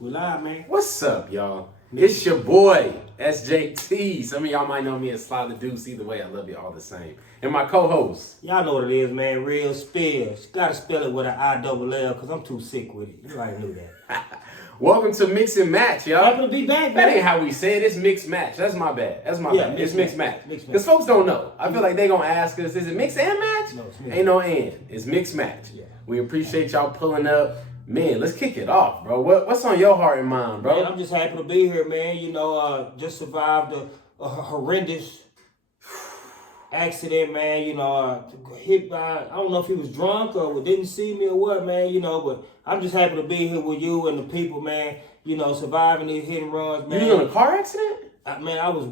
We live, man. What's up, y'all? It's your boy, SJT. Some of y'all might know me as Sly the Deuce. Either way, I love you all the same. And my co-host. Y'all know what it is, man. Real spills. Gotta spell it with an I-double-L because I'm too sick with it. You already knew that. Welcome to Mix and Match, y'all. Happy to be back, man. That ain't how we say it. It's Mix Match. That's my bad. That's my bad. It's Mix Match. Because folks don't know. I feel like they gonna ask us, is it Mix and Match? No, it's Mix. Ain't no and. It's Mix Match. Yeah. We appreciate y'all pulling up. Man, let's kick it off, bro. What's on your heart and mind, bro? Man, I'm just happy to be here, man. You know, just survived a horrendous accident, man. You know, hit by, I don't know if he was drunk or didn't see me or what, man. You know, but I'm just happy to be here with you and the people, man. You know, surviving these hit and runs, man. You was in a car accident? Man, I was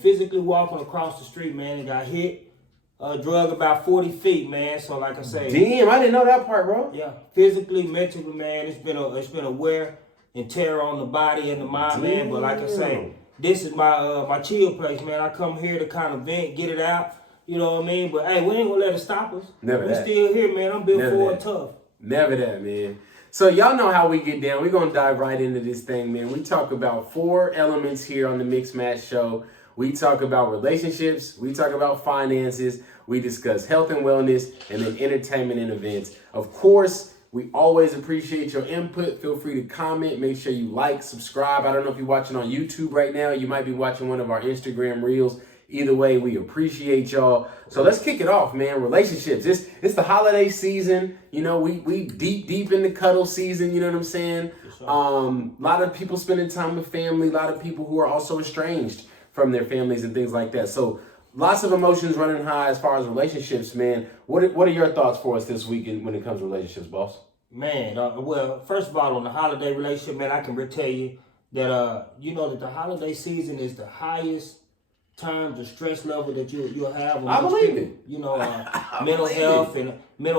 physically walking across the street, man, and got hit. Drug about 40 feet, man. So like I say, damn, I didn't know that part, bro. Yeah, physically, mentally, man, it's been a wear and tear on the body and the mind, man. But like I say, this is my chill place, man. I come here to kind of vent, get it out. You know what I mean? But hey, we ain't gonna let it stop us. Never we that. Still here, man. I'm built for it tough. Never that, man. So y'all know how we get down. We're gonna dive right into this thing, man. We talk about 4 elements here on the MixMatch show. We talk about relationships, we talk about finances, we discuss health and wellness, and then entertainment and events. Of course, we always appreciate your input. Feel free to comment. Make sure you like, subscribe. I don't know if you're watching on YouTube right now. You might be watching one of our Instagram reels. Either way, we appreciate y'all. So let's kick it off, man. Relationships. It's the holiday season. You know, we deep in the cuddle season. You know what I'm saying? Sure. A lot of people spending time with family. A lot of people who are also estranged from their families and things like that. So lots of emotions running high as far as relationships, man. What are your thoughts for us this weekend when it comes to relationships, boss? Man, well, first of all, on the holiday relationship, man, I can tell you that, you know, that the holiday season is the highest times the stress level that you'll have. I believe it. You know, mental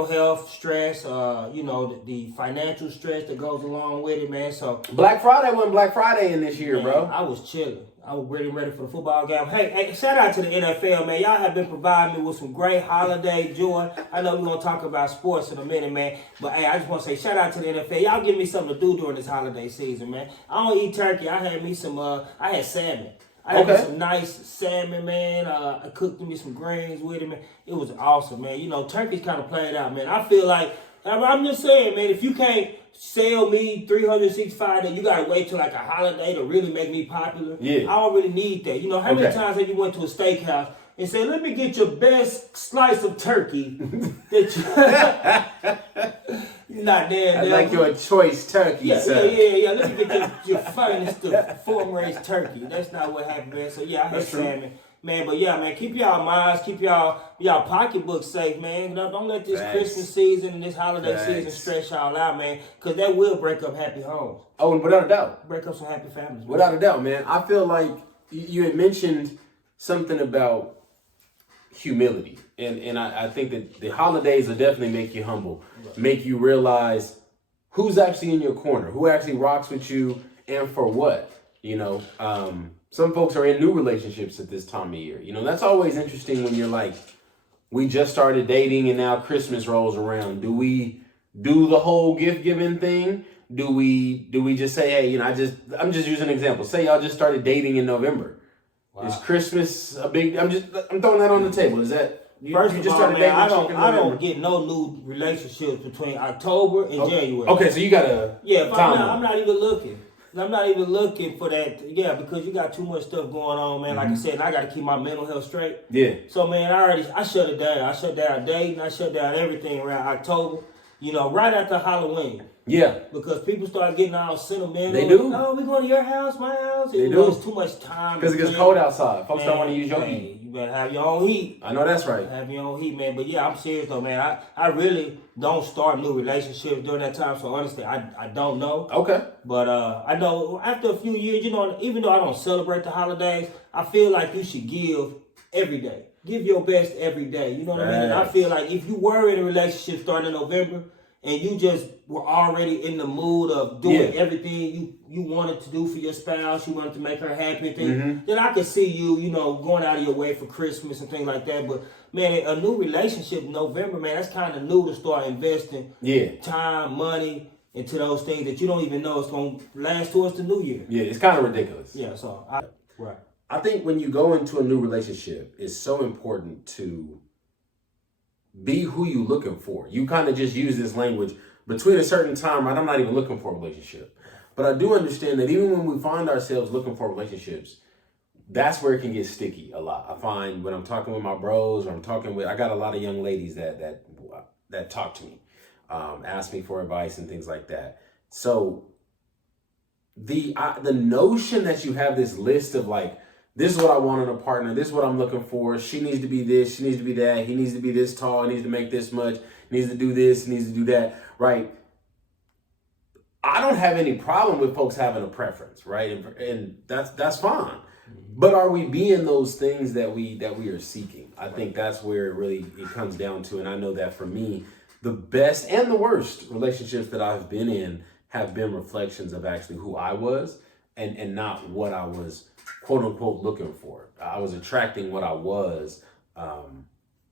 health stress, you know, the financial stress that goes along with it, man. So Black Friday wasn't Black Friday in this year, man, bro. I was chilling. I was ready for the football game. Hey, shout out to the NFL, man. Y'all have been providing me with some great holiday joy. I know we're going to talk about sports in a minute, man. But, hey, I just want to say shout out to the NFL. Y'all give me something to do during this holiday season, man. I don't eat turkey. I had me some, I had salmon. I had me some nice salmon, man. I cooked me some greens with it, man. It was awesome, man. You know, turkey's kind of played out, man. I feel like, I'm just saying, man, if you can't sell me 365 days, you got to wait till like a holiday to really make me popular. Yeah. I don't really need that. You know, how many times have you went to a steakhouse and said, let me get your best slice of turkey that you're not there. I like your choice turkey, sir. Yeah. Let me get your finest farm-raised turkey. That's not what happened, man. So, yeah, I had salmon. Man, but yeah, man, keep y'all minds, keep y'all pocketbooks safe, man. Don't let this Christmas season and this holiday season stress y'all out, man, because that will break up happy homes. Oh, without a doubt. Break up some happy families. Man. Without a doubt, man. I feel like you had mentioned something about humility. And I think that the holidays will definitely make you humble, make you realize who's actually in your corner, who actually rocks with you, and for what, you know. Some folks are in new relationships at this time of year. You know, that's always interesting when you're like, we just started dating and now Christmas rolls around. Do we do the whole gift giving thing? Do we just say, hey, you know, I'm just using an example. Say y'all just started dating in November. Wow. Is Christmas a big, I'm throwing that on the table. Is that, First of all, man, I don't get no new relationships between October and January. Okay, so you got a I'm not even looking. I'm not even looking for that. Yeah, because you got too much stuff going on, man. Like I said, and I got to keep my mental health straight. Yeah. So, man, I shut it down. I shut down dating. I shut down everything around October. You know, right after Halloween. Yeah. Because people start getting all sentimental. They do. Oh, we going to your house, my house. They do. It's too much time. Because it gets cold outside. Folks don't want to use your heat. You better have your own heat. I know that's right. Have your own heat, man. But yeah, I'm serious though, man. I really don't start new relationships during that time. So honestly, I don't know. Okay. But I know after a few years, you know, even though I don't celebrate the holidays, I feel like you should give every day. Give your best every day. You know what I mean? And I feel like if you were in a relationship starting in November and you just were already in the mood of doing everything you wanted to do for your spouse, you wanted to make her happy and things, then I could see you, you know, going out of your way for Christmas and things like that. But man, a new relationship in November, man, that's kind of new to start investing time, money, into those things that you don't even know it's going to last towards the new year. Yeah, it's kind of ridiculous. Yeah, so, right. I think when you go into a new relationship, it's so important to be who you looking for. You kind of just use this language between a certain time, right? I'm not even looking for a relationship. But I do understand that even when we find ourselves looking for relationships, that's where it can get sticky a lot. I find when I'm talking with my bros, or I got a lot of young ladies that talk to me, ask me for advice and things like that. So the notion that you have this list of like, this is what I want in a partner, this is what I'm looking for, she needs to be this, she needs to be that, he needs to be this tall, he needs to make this much, he needs to do this, he needs to do that, right? I don't have any problem with folks having a preference, right? And that's fine. But are we being those things that we are seeking? I think that's where it comes down to. And I know that for me, the best and the worst relationships that I've been in have been reflections of actually who I was and not what I was quote unquote looking for. I was attracting what I was.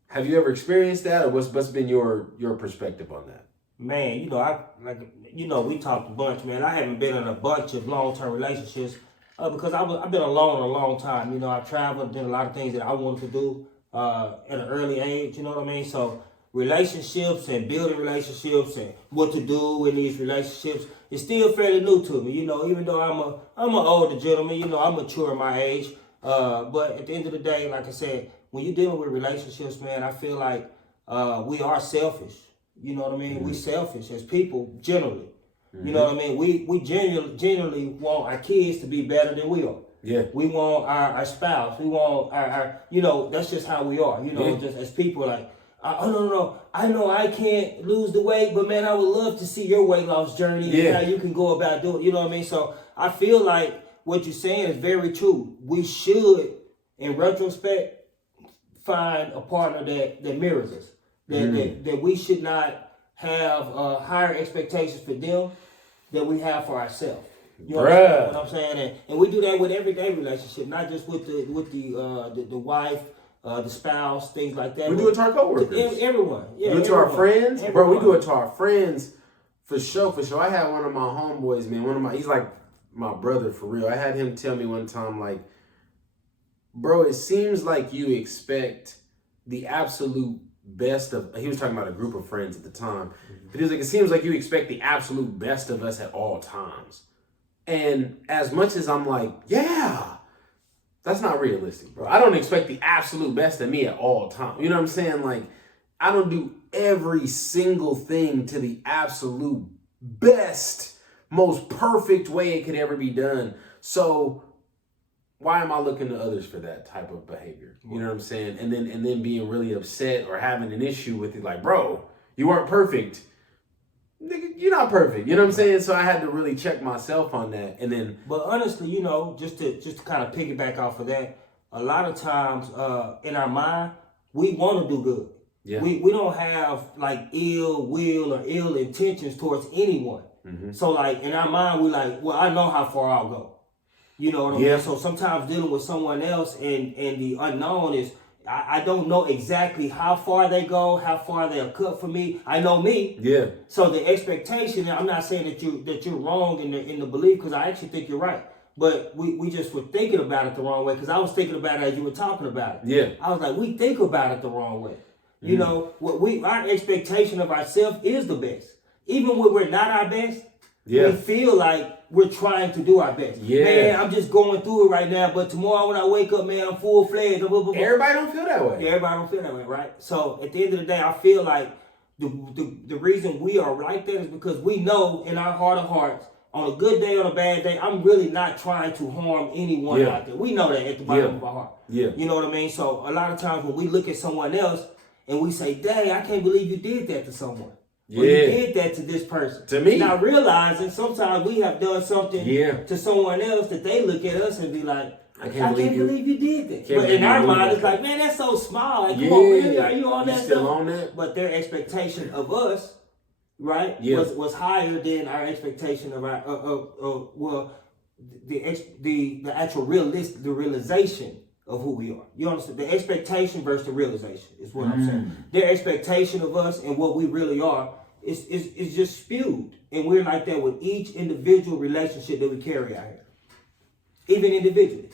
Have you ever experienced that, or what's been your perspective on that? Man, we talked a bunch, man. I haven't been in a bunch of long-term relationships because I've been alone a long time. You know, I've traveled, did a lot of things that I wanted to do at an early age. You know what I mean? So relationships and building relationships and what to do in these relationships is still fairly new to me. You know, even though I'm an older gentleman, you know, I'm mature in my age. But at the end of the day, like I said, when you're dealing with relationships, man, I feel like we are selfish. You know what I mean? Mm-hmm. We selfish as people, generally. Mm-hmm. You know what I mean? We genuinely want our kids to be better than we are. Yeah. We want our spouse. We want our that's just how we are. You know, just as people, like, no. I know I can't lose the weight, but man, I would love to see your weight loss journey and how you can go about doing it. You know what I mean? So I feel like what you're saying is very true. We should, in retrospect, find a partner that mirrors us. That we should not have higher expectations for them than we have for ourselves. You know what I'm saying? And we do that with everyday relationship, not just with the wife, the spouse, things like that. We do it to our coworkers. Everyone. Yeah, we do it to our friends. Everyone. Bro, we do it to our friends for sure. I had one of my homeboys, man. He's like my brother for real. I had him tell me one time, like, bro, it seems like you expect the absolute best of, he was talking about a group of friends at the time, but he was like, it seems like you expect the absolute best of us at all times. And as much as I'm like, yeah, that's not realistic, bro. I don't expect the absolute best of me at all times. You know what I'm saying? Like, I don't do every single thing to the absolute best, most perfect way it could ever be done. So why am I looking to others for that type of behavior? You know what I'm saying? And then being really upset or having an issue with it, like, bro, you weren't perfect. Nigga, you're not perfect. You know what I'm saying? So I had to really check myself on that. And then, but honestly, you know, just to kind of piggyback off of that, a lot of times in our mind, we want to do good. Yeah. We don't have like ill will or ill intentions towards anyone. Mm-hmm. So like in our mind, we like, well, I know how far I'll go. You know what I mean? So sometimes dealing with someone else and the unknown is, I don't know exactly how far they go, how far they'll cut for me. I know me. Yeah. So the expectation, I'm not saying that you're wrong in the belief, because I actually think you're right. But we just were thinking about it the wrong way, because I was thinking about it as you were talking about it. Yeah. I was like, we think about it the wrong way. You know, our expectation of ourselves is the best. Even when we're not our best, we feel like we're trying to do our best. Yeah. Man, I'm just going through it right now, but tomorrow when I wake up, man, I'm full-fledged. Everybody don't feel that way. Everybody don't feel that way, right? So at the end of the day, I feel like the reason we are like that is because we know in our heart of hearts, on a good day, on a bad day, I'm really not trying to harm anyone out there. We know that at the bottom of our heart. Yeah. You know what I mean? So a lot of times when we look at someone else and we say, dang, I can't believe you did that to someone. Well, you did that to this person. To me. Not realizing sometimes we have done something to someone else that they look at us and be like, I can't believe you did that. But in our mind, it's like, man, that's so small. Like, come on, really? Are you on that still stuff? On that? But their expectation of us, right, was higher than our expectation of our, the actual the realization of who we are. You understand? The expectation versus the realization is what I'm saying. Their expectation of us and what we really are it's just spewed. And we're like that with each individual relationship that we carry out here. Even individually.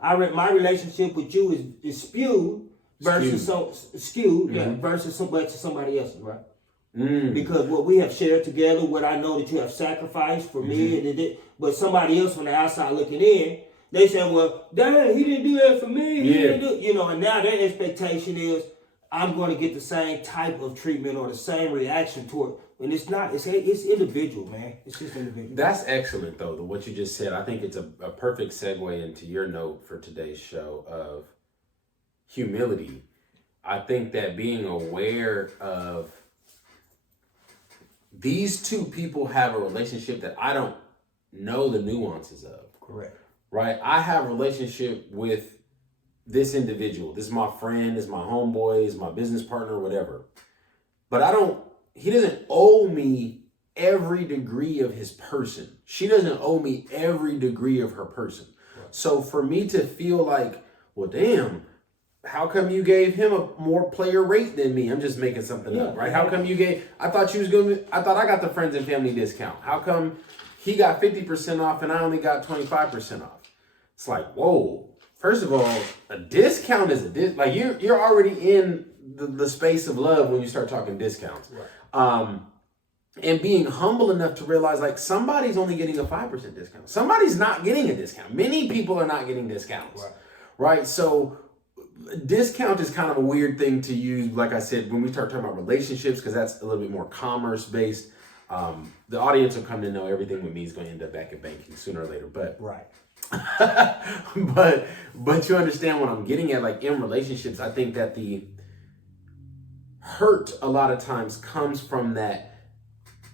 My relationship with you is spewed versus skewed versus somebody else's, right? Because what we have shared together, what I know that you have sacrificed for me, but somebody else on the outside looking in, they say, well, dang, he didn't do that for me. He didn't do, and now their expectation is I'm going to get the same type of treatment or the same reaction toward it. And it's not. It's individual, man. It's just individual. That's excellent, though, what you just said. I think it's a perfect segue into your note for today's show of humility. I think that being aware of these two people have a relationship that I don't know the nuances of. Correct. Right? I have a relationship with this individual. This is my friend, this is my homeboy, this is my business partner, whatever. But he doesn't owe me every degree of his person. She doesn't owe me every degree of her person. Right. So for me to feel like, well, damn, how come you gave him a more player rate than me? I'm just making something up, right? How come I thought I got the friends and family discount. How come he got 50% off and I only got 25% off? It's like, whoa. First of all, a discount is like you're already in the space of love when you start talking discounts. Right. And being humble enough to realize like somebody's only getting a 5% discount. Somebody's not getting a discount. Many people are not getting discounts. Right? So discount is kind of a weird thing to use, like I said, when we start talking about relationships, because that's a little bit more commerce based. The audience will come to know everything with me is going to end up back in banking sooner or later. But right. but you understand what I'm getting at. Like in relationships, I think that the hurt a lot of times comes from that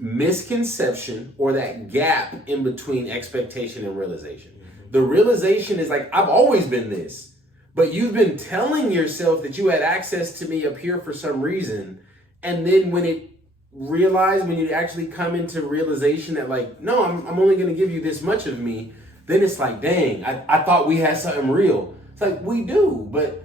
misconception or that gap in between expectation and realization. The realization is like, I've always been this, but you've been telling yourself that you had access to me up here for some reason. And then when you actually come into realization that like, no, I'm only going to give you this much of me. Then it's like, dang, I thought we had something real. It's like, we do, but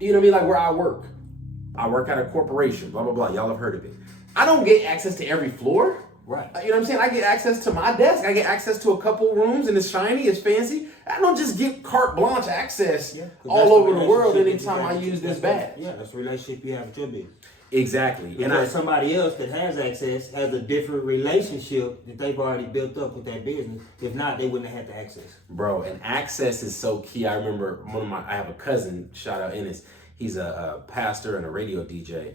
you know what I mean? Like where I work at a corporation, blah, blah, blah. Y'all have heard of it. I don't get access to every floor. Right. You know what I'm saying? I get access to my desk. I get access to a couple rooms and it's shiny, it's fancy. I don't just get carte blanche access all over the world anytime I use this badge. Yeah, that's the relationship you have with your business. Exactly. Because somebody else that has access has a different relationship that they've already built up with that business. If not, they wouldn't have had the access. Bro, and access is so key. I remember I have a cousin, shout out Ennis. He's a pastor and a radio DJ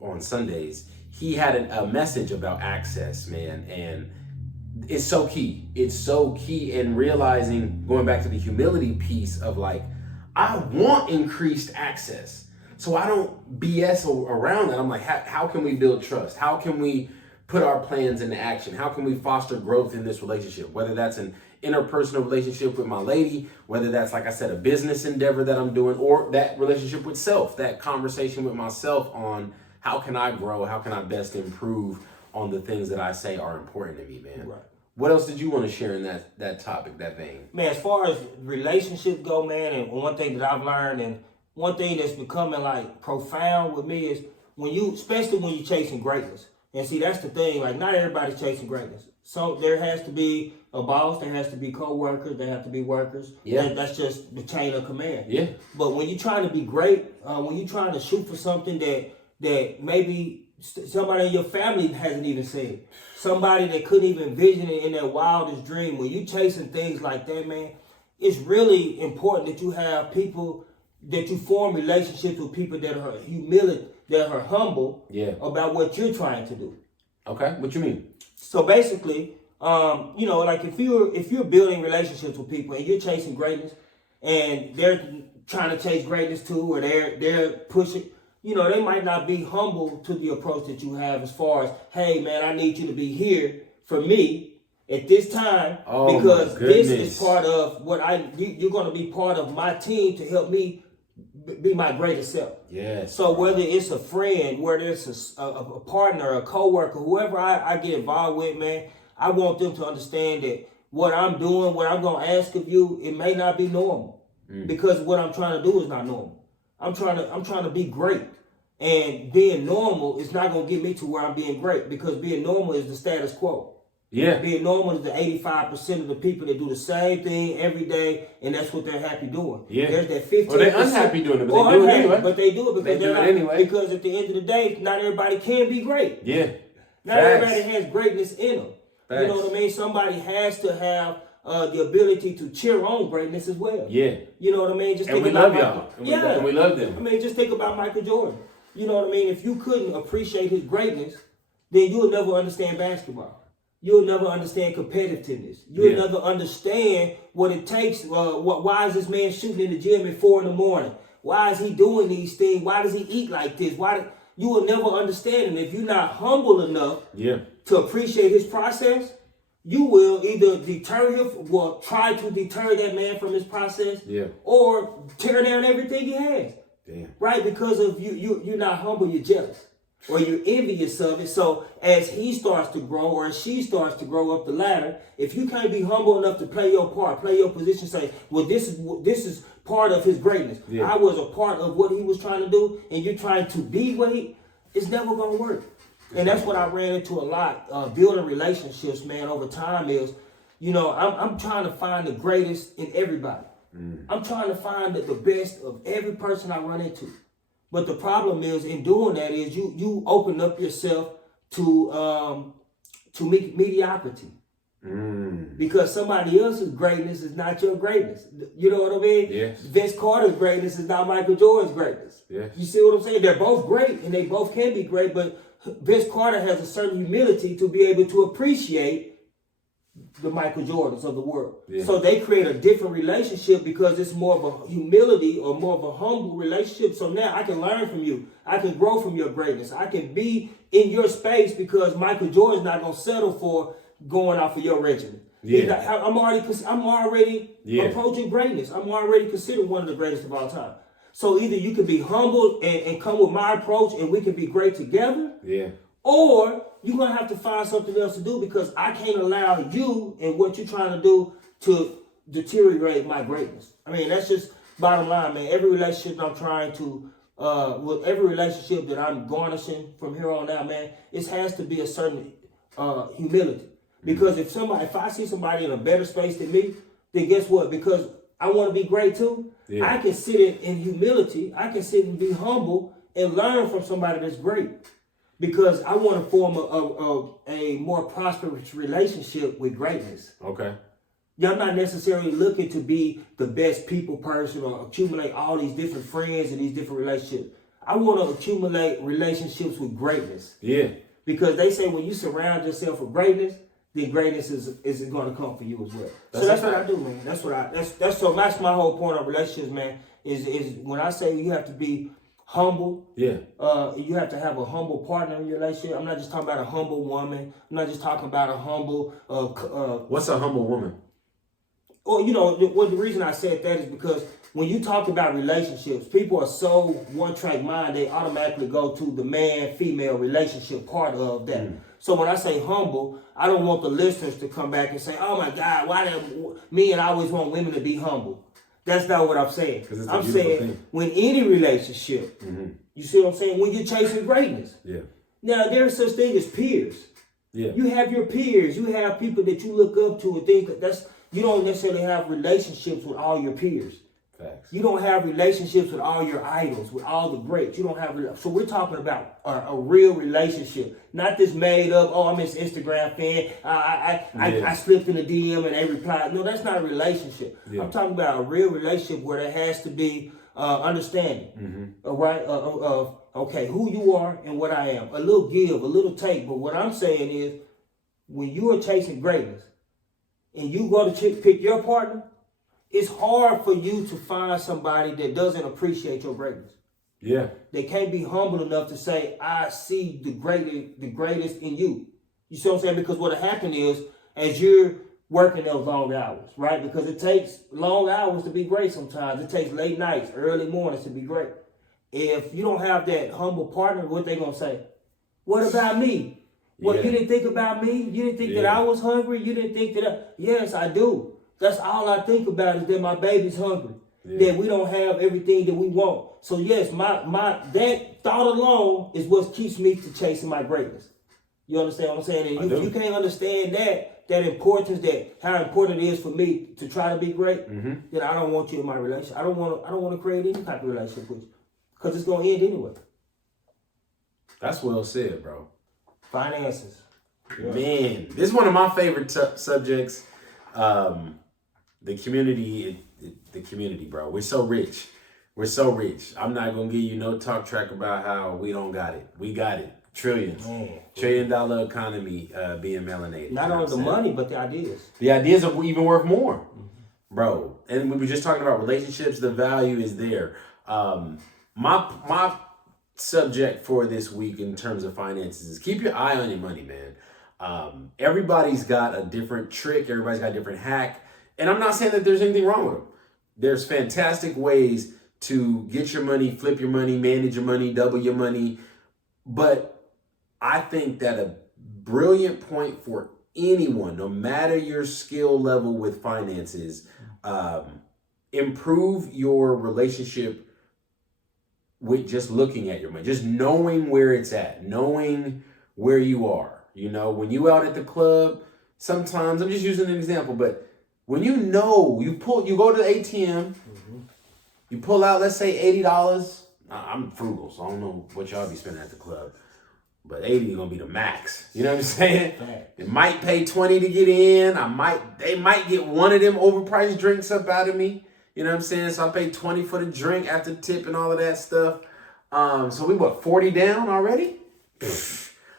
on Sundays. He had a message about access, man. And it's so key. It's so key in realizing, going back to the humility piece of like, I want increased access. So I don't BS around that. I'm like, how can we build trust? How can we put our plans into action? How can we foster growth in this relationship? Whether that's an interpersonal relationship with my lady, whether that's, like I said, a business endeavor that I'm doing, or that relationship with self, that conversation with myself on how can I grow? How can I best improve on the things that I say are important to me, man? Right. What else did you want to share in that topic, that vein? Man, as far as relationships go, man, and one thing that I've learned and one thing that's becoming like profound with me is especially when you're chasing greatness. And see, that's the thing, like not everybody's chasing greatness. So there has to be a boss, there has to be co-workers, there have to be workers. Yeah. That's just the chain of command. Yeah. But when you're trying to be great, when you're trying to shoot for something that maybe somebody in your family hasn't even seen, somebody that couldn't even envision it in their wildest dream, when you're chasing things like that, man, it's really important that you have people, that you form relationships with people that are humble about what you're trying to do. Okay, what you mean? So basically, like if you're building relationships with people and you're chasing greatness, and they're trying to chase greatness too, or they're pushing, they might not be humble to the approach that you have as far as, hey man, I need you to be here for me at this time because this is part of you're going to be part of my team to help me be my greatest self. Yes. So whether it's a friend, whether it's a partner, a coworker, whoever I get involved with, man, I want them to understand that what I'm doing, what I'm going to ask of you, it may not be normal because what I'm trying to do is not normal. I'm trying to be great. And being normal is not going to get me to where I'm being great, because being normal is the status quo. Yeah. Being normal is the 85% of the people that do the same thing every day, and that's what they're happy doing. Yeah. There's that 15%. Or they're unhappy doing it, but they do it anyway. But they do it because they do it anyway. Because at the end of the day, not everybody can be great. Yeah. Not everybody has greatness in them. Facts. You know what I mean? Somebody has to have the ability to cheer on greatness as well. Yeah. You know what I mean? Just and we love y'all. And we love them. I mean, just think about Michael Jordan. You know what I mean? If you couldn't appreciate his greatness, then you would never understand basketball. You'll never understand competitiveness. You'll never understand what it takes. Why is this man shooting in the gym at 4 a.m? Why is he doing these things? Why does he eat like this? You will never understand. And if you're not humble enough to appreciate his process, you will either try to deter that man from his process, or tear down everything he has. Damn. Right? Because of you're not humble, you're jealous. Or you're envious of it. So as he starts to grow, or as she starts to grow up the ladder, if you can't be humble enough to play your part, play your position, say, well, this is part of his greatness. I was a part of what he was trying to do, and you're trying to be what it's never gonna work. And that's what I ran into a lot, building relationships, man, over time is, I'm trying to find the greatest in everybody. I'm trying to find the best of every person I run into. But the problem is, in doing that, is you open up yourself to mediocrity. Because somebody else's greatness is not your greatness. You know what I mean? Yes. Vince Carter's greatness is not Michael Jordan's greatness. Yes. You see what I'm saying? They're both great, and they both can be great, but Vince Carter has a certain humility to be able to appreciate the Michael Jordans of the world. Yeah. So they create a different relationship because it's more of a humility or more of a humble relationship. So now I can learn from you. I can grow from your greatness. I can be in your space because Michael Jordan's not going to settle for going off of your regimen. Yeah. I'm already approaching greatness. I'm already considered one of the greatest of all time. So either you can be humble and come with my approach and we can be great together. Yeah. Or you're going to have to find something else to do because I can't allow you and what you're trying to do to deteriorate my greatness. I mean, that's just bottom line, man. Every relationship I'm trying to, with every relationship that I'm garnishing from here on out, man, it has to be a certain humility. Because if I see somebody in a better space than me, then guess what? Because I want to be great too, I can sit in humility. I can sit and be humble and learn from somebody that's great. Because I want to form a more prosperous relationship with greatness. Okay. I'm not necessarily looking to be the best people person or accumulate all these different friends and these different relationships. I want to accumulate relationships with greatness. Yeah. Because they say when you surround yourself with greatness, then greatness is going to come for you as well. That's what I do, man. That's my whole point of relationships, man. Is when I say you have to be humble. Yeah. You have to have a humble partner in your relationship. I'm not just talking about a humble woman. I'm not just talking about a humble. What's a humble woman? Well, the reason I said that is because when you talk about relationships, people are so one-track mind, they automatically go to the man-female relationship part of that. So when I say humble, I don't want the listeners to come back and say, oh my God, why do me and I always want women to be humble? That's not what I'm saying. I'm saying when any relationship, you see what I'm saying? When you're chasing greatness. Yeah. Now, there's such thing as peers. Yeah. You have your peers. You have people that you look up to and think you don't necessarily have relationships with all your peers. Facts. You don't have relationships with all your idols, with all the greats. You don't have. So we're talking about a real relationship, not this made up. Oh, I'm his Instagram fan. I slipped in the DM and they replied. No, that's not a relationship. Yeah. I'm talking about a real relationship where there has to be understanding. All right. Okay, who you are and what I am. A little give, a little take. But what I'm saying is, when you are chasing greatness and you go to pick your partner, it's hard for you to find somebody that doesn't appreciate your greatness. Yeah. They can't be humble enough to say, I see the greatest in you. You see what I'm saying? Because what happened is, as you're working those long hours, right? Because it takes long hours to be great sometimes. It takes late nights, early mornings to be great. If you don't have that humble partner, what they going to say? What about me? Well, you didn't think about me? You didn't think that I was hungry? You didn't think that Yes, I do. That's all I think about is that my baby's hungry. that we don't have everything that we want. So yes, my that thought alone is what keeps me to chasing my greatness. You understand what I'm saying? And you can't understand that importance, that how important it is for me to try to be great, then I don't want you in my relationship. I don't want to create any type of relationship with you. Because it's gonna end anyway. That's well said, bro. Finances. Yeah. Man, this is one of my favorite subjects. The community, the community, bro. We're so rich. We're so rich. I'm not gonna give you no talk track about how we don't got it. We got it. Trillions. Man. $1 trillion economy being melanated. Not only the money, but the ideas. The ideas are even worth more, bro. And we were just talking about relationships. The value is there. My subject for this week in terms of finances is keep your eye on your money, man. Everybody's got a different trick. Everybody's got a different hack. And I'm not saying that there's anything wrong with them. There's fantastic ways to get your money, flip your money, manage your money, double your money. But I think that a brilliant point for anyone, no matter your skill level with finances, improve your relationship with just looking at your money, just knowing where it's at, knowing where you are. You know, when you out at the club, sometimes, I'm just using an example, but when you know, you go to the ATM, you pull out, let's say $80. I'm frugal, so I don't know what y'all be spending at the club, but 80 is gonna be the max. You know what I'm saying? It might pay 20 to get in. They might get one of them overpriced drinks up out of me. You know what I'm saying? So I pay 20 for the drink after tip and all of that stuff. So we 40 down already?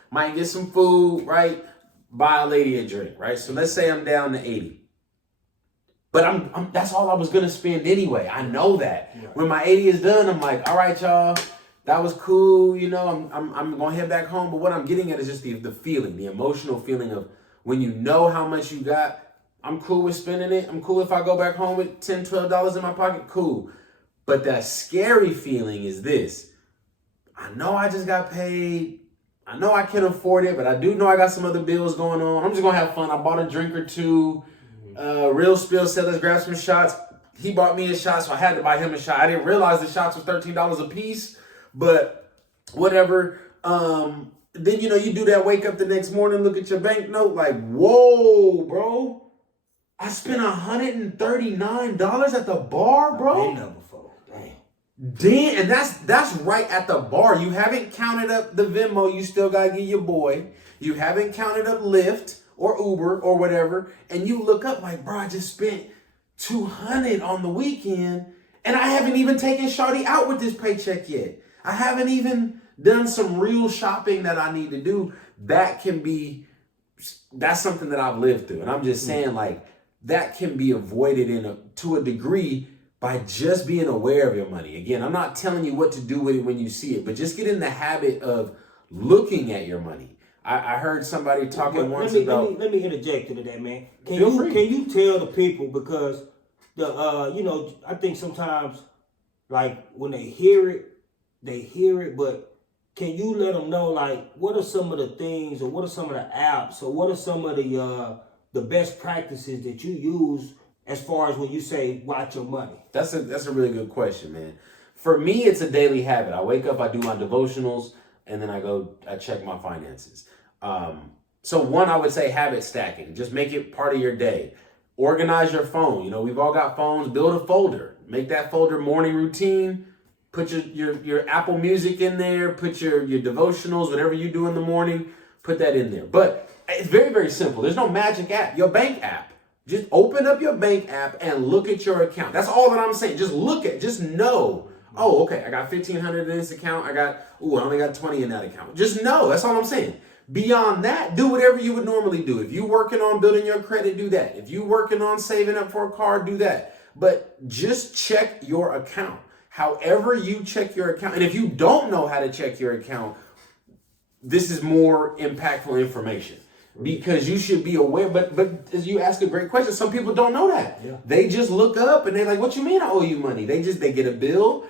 Might get some food, right? Buy a lady a drink, right? So let's say I'm down to 80. But that's all I was gonna spend anyway. I know that. Yeah. When my 80 is done, I'm like, all right, y'all, that was cool. You know, I'm gonna head back home. But what I'm getting at is just the feeling, the emotional feeling of when you know how much you got. I'm cool with spending it. I'm cool if I go back home with $10, $12 in my pocket. Cool. But that scary feeling is this. I know I just got paid. I know I can afford it, but I do know I got some other bills going on. I'm just gonna have fun. I bought a drink or two. Real Spill said, let's grab some shots. He bought me a shot, so I had to buy him a shot. I didn't realize the shots was $13 a piece, but whatever. Then, you know, you do that, wake up the next morning, look at your bank note, like, whoa, bro. I spent $139 at the bar, bro. Damn, and that's right at the bar. You haven't counted up the Venmo you still gotta give your boy. You haven't counted up Lyft or Uber or whatever, and you look up like, bro, I just spent $200 on the weekend, and I haven't even taken Shawty out with this paycheck yet. I haven't even done some real shopping that I need to do. That's something that I've lived through, and I'm just saying, like, that can be avoided to a degree by just being aware of your money. Again, I'm not telling you what to do with it when you see it, but just get in the habit of looking at your money. I heard somebody talking once about. Let me interject into that, man. Can you tell the people, because I think sometimes, like, when they hear it, but can you let them know, like, what are some of the things, or what are some of the apps, or what are some of the best practices that you use as far as when you say watch your money? That's a really good question, man. For me, it's a daily habit. I wake up, I do my devotionals, and then I check my finances. So one, I would say habit stacking. Just make it part of your day. Organize your phone. You know, we've all got phones. Build a folder. Make that folder morning routine. Put your Apple Music in there. Put your devotionals, whatever you do in the morning, put that in there. But it's very, very simple. There's no magic app. Your bank app. Just open up your bank app and look at your account. That's all that I'm saying. Just know. Oh, okay, I got $1,500 in this account. I only got 20 in that account. Just know. That's all I'm saying. Beyond that, do whatever you would normally do. If you're working on building your credit, do that. If you're working on saving up for a car, do that. But just check your account. However you check your account. And if you don't know how to check your account, this is more impactful information. Because you should be aware, but as you ask a great question, some people don't know that. Yeah. They just look up and they're like, what you mean I owe you money? They get a bill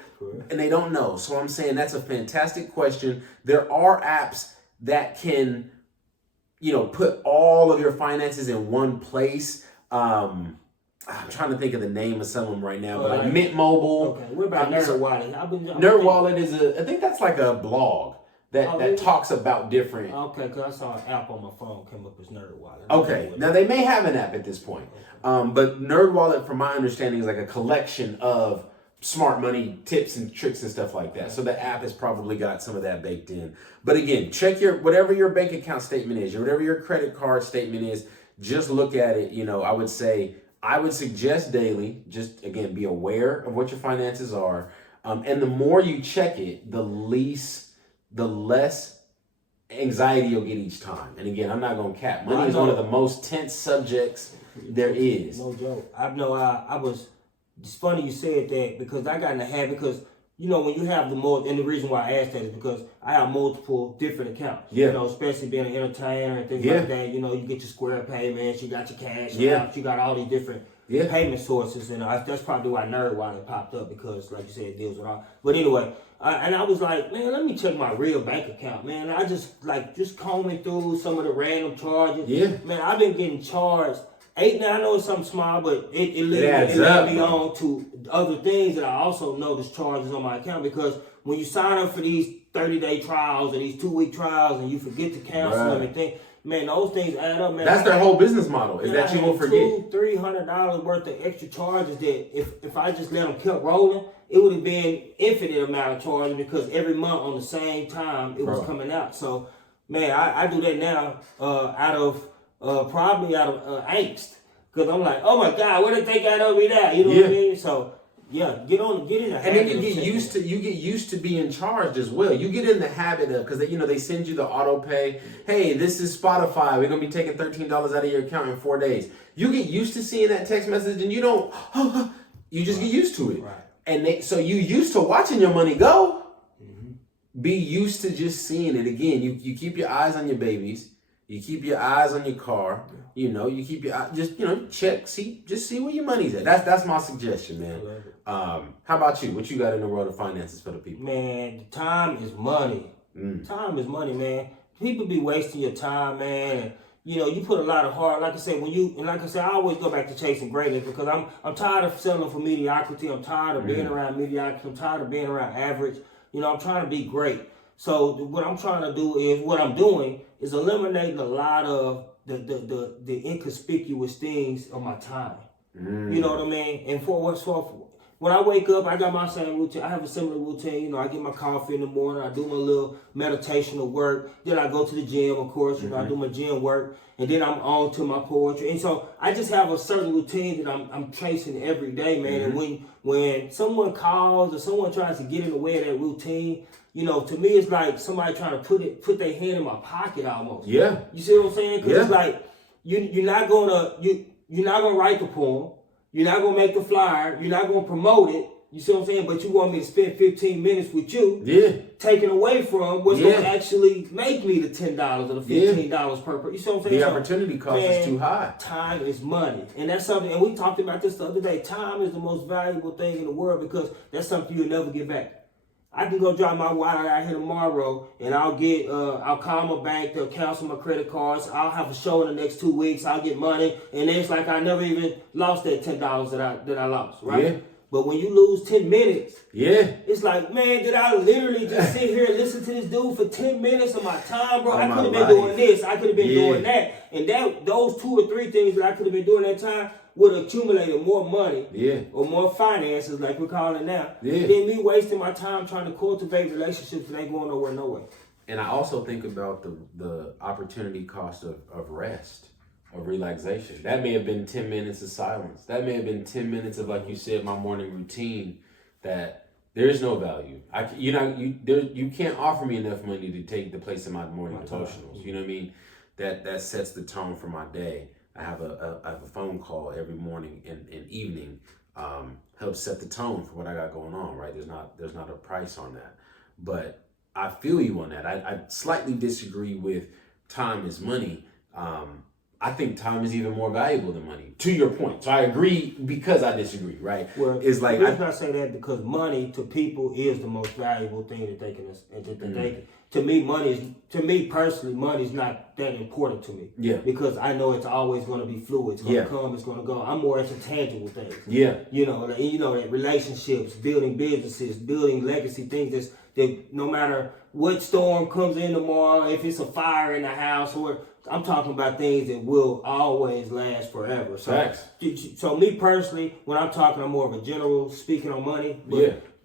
and they don't know. So I'm saying that's a fantastic question. There are apps that can, put all of your finances in one place. I'm trying to think of the name of some of them right now, but like, like Mint Mobile. Okay, what about Nerd Wallet? Nerd Wallet is I think that's like a blog that talks about different. Okay, because I saw an app on my phone came up as Nerd Wallet. Okay, now they may have an app at this point, but Nerd Wallet, from my understanding, is like a collection of smart money tips and tricks and stuff like that. So the app has probably got some of that baked in. But again, check whatever your bank account statement is, or whatever your credit card statement is. Just look at it. I would suggest daily, just again, be aware of what your finances are. And the more you check it, the less anxiety you'll get each time. And again, I'm not going to cap. Money is one of the most tense subjects there is. No joke. It's funny you said that, because I got in the habit, because when you have and the reason why I asked that is because I have multiple different accounts. Yeah. Especially being an entertainer and things like that. You get your Square payments, you got your cash apps, you got all these different payment sources, and that's probably why Nerd Wallet popped up, because, like you said, it deals with all. But anyway, and I was like, man, let me check my real bank account, man. I just combing through some of the random charges. Yeah. Man, I've been getting charged. Now I know it's something small, but it led me on to other things that I also noticed charges on my account, because when you sign up for these 30-day trials or these 2-week trials and you forget to cancel them and things, man, those things add up, man. That's their whole business model, is that you won't forget. $200-$300 worth of extra charges that if I just let them keep rolling, it would have been infinite amount of charges, because every month on the same time it was coming out. So, man, I do that now probably out of angst, because I'm like, oh my God, what did they got over there? You know what I mean? So get in the habit. And then you get used to being charged as well. You get in the habit of, because they send you the auto pay. Hey, this is Spotify. We're gonna be taking $13 out of your account in 4 days. You get used to seeing that text message, and you don't. You just get used to it. Right. And so you used to watching your money go. Mm-hmm. Be used to just seeing it again. You keep your eyes on your babies. You keep your eyes on your car. You keep your check, see where your money's at. That's my suggestion, man. How about you? What you got in the world of finances for the people? Man, time is money. Time is money, man. People be wasting your time, man. And, you put a lot of heart. Like I said, I always go back to chasing greatness, because I'm tired of settling for mediocrity. I'm tired of being around mediocrity. I'm tired of being around average. I'm trying to be great. So what I'm trying to do what I'm doing is eliminating a lot of the inconspicuous things of my time. You know what I mean? And when I wake up, I got my same routine. I have a similar routine. I get my coffee in the morning. I do my little meditational work. Then I go to the gym, of course. I do my gym work. And then I'm on to my poetry. And so I just have a certain routine that I'm chasing every day, man. And when someone calls or someone tries to get in the way of that routine, to me, it's like somebody trying to put their hand in my pocket almost. Yeah. You see what I'm saying? Because it's like you're not gonna write the poem. You're not gonna make the flyer. You're not gonna promote it. You see what I'm saying? But you want me to spend 15 minutes with you. Yeah. Taken away from what's gonna actually make me the $10 or the $15 per person. You see what I'm saying? The opportunity cost is too high. Time is money, and that's something. And we talked about this the other day. Time is the most valuable thing in the world, because that's something you'll never get back. I can go drop my wire out here tomorrow, and I'll call my bank, they'll cancel my credit cards, I'll have a show in the next 2 weeks, I'll get money, and it's like I never even lost that $10 that I lost, right? Yeah. But when you lose 10 minutes, it's like, man, did I literally just sit here and listen to this dude for 10 minutes of my time, bro? I could have been doing this, I could have been doing that, and those 2 or 3 things that I could have been doing that time would have accumulated more money or more finances, like we're calling it now, than me wasting my time trying to cultivate relationships that ain't going nowhere. And I also think about the opportunity cost of rest, of relaxation. That may have been 10 minutes of silence. That may have been 10 minutes of, like you said, my morning routine, that there is no value. You can't offer me enough money to take the place of my morning devotionals. You know what I mean? That sets the tone for my day. I have a phone call every morning and evening, helps set the tone for what I got going on, right? There's not a price on that. But I feel you on that. I slightly disagree with time is money. I think time is even more valuable than money. To your point. So I agree because I disagree, right? Well, it's like let's not say that because money to people is the most valuable thing that they can. To me personally, money is not that important to me. Yeah. Because I know it's always going to be fluid. It's going to come. It's going to go. I'm more into tangible things. Yeah. That relationships, building businesses, building legacy things. That no matter what storm comes in tomorrow, if it's a fire in the house or I'm talking about things that will always last forever. So me personally, when I'm talking, I'm more of a general speaking on money.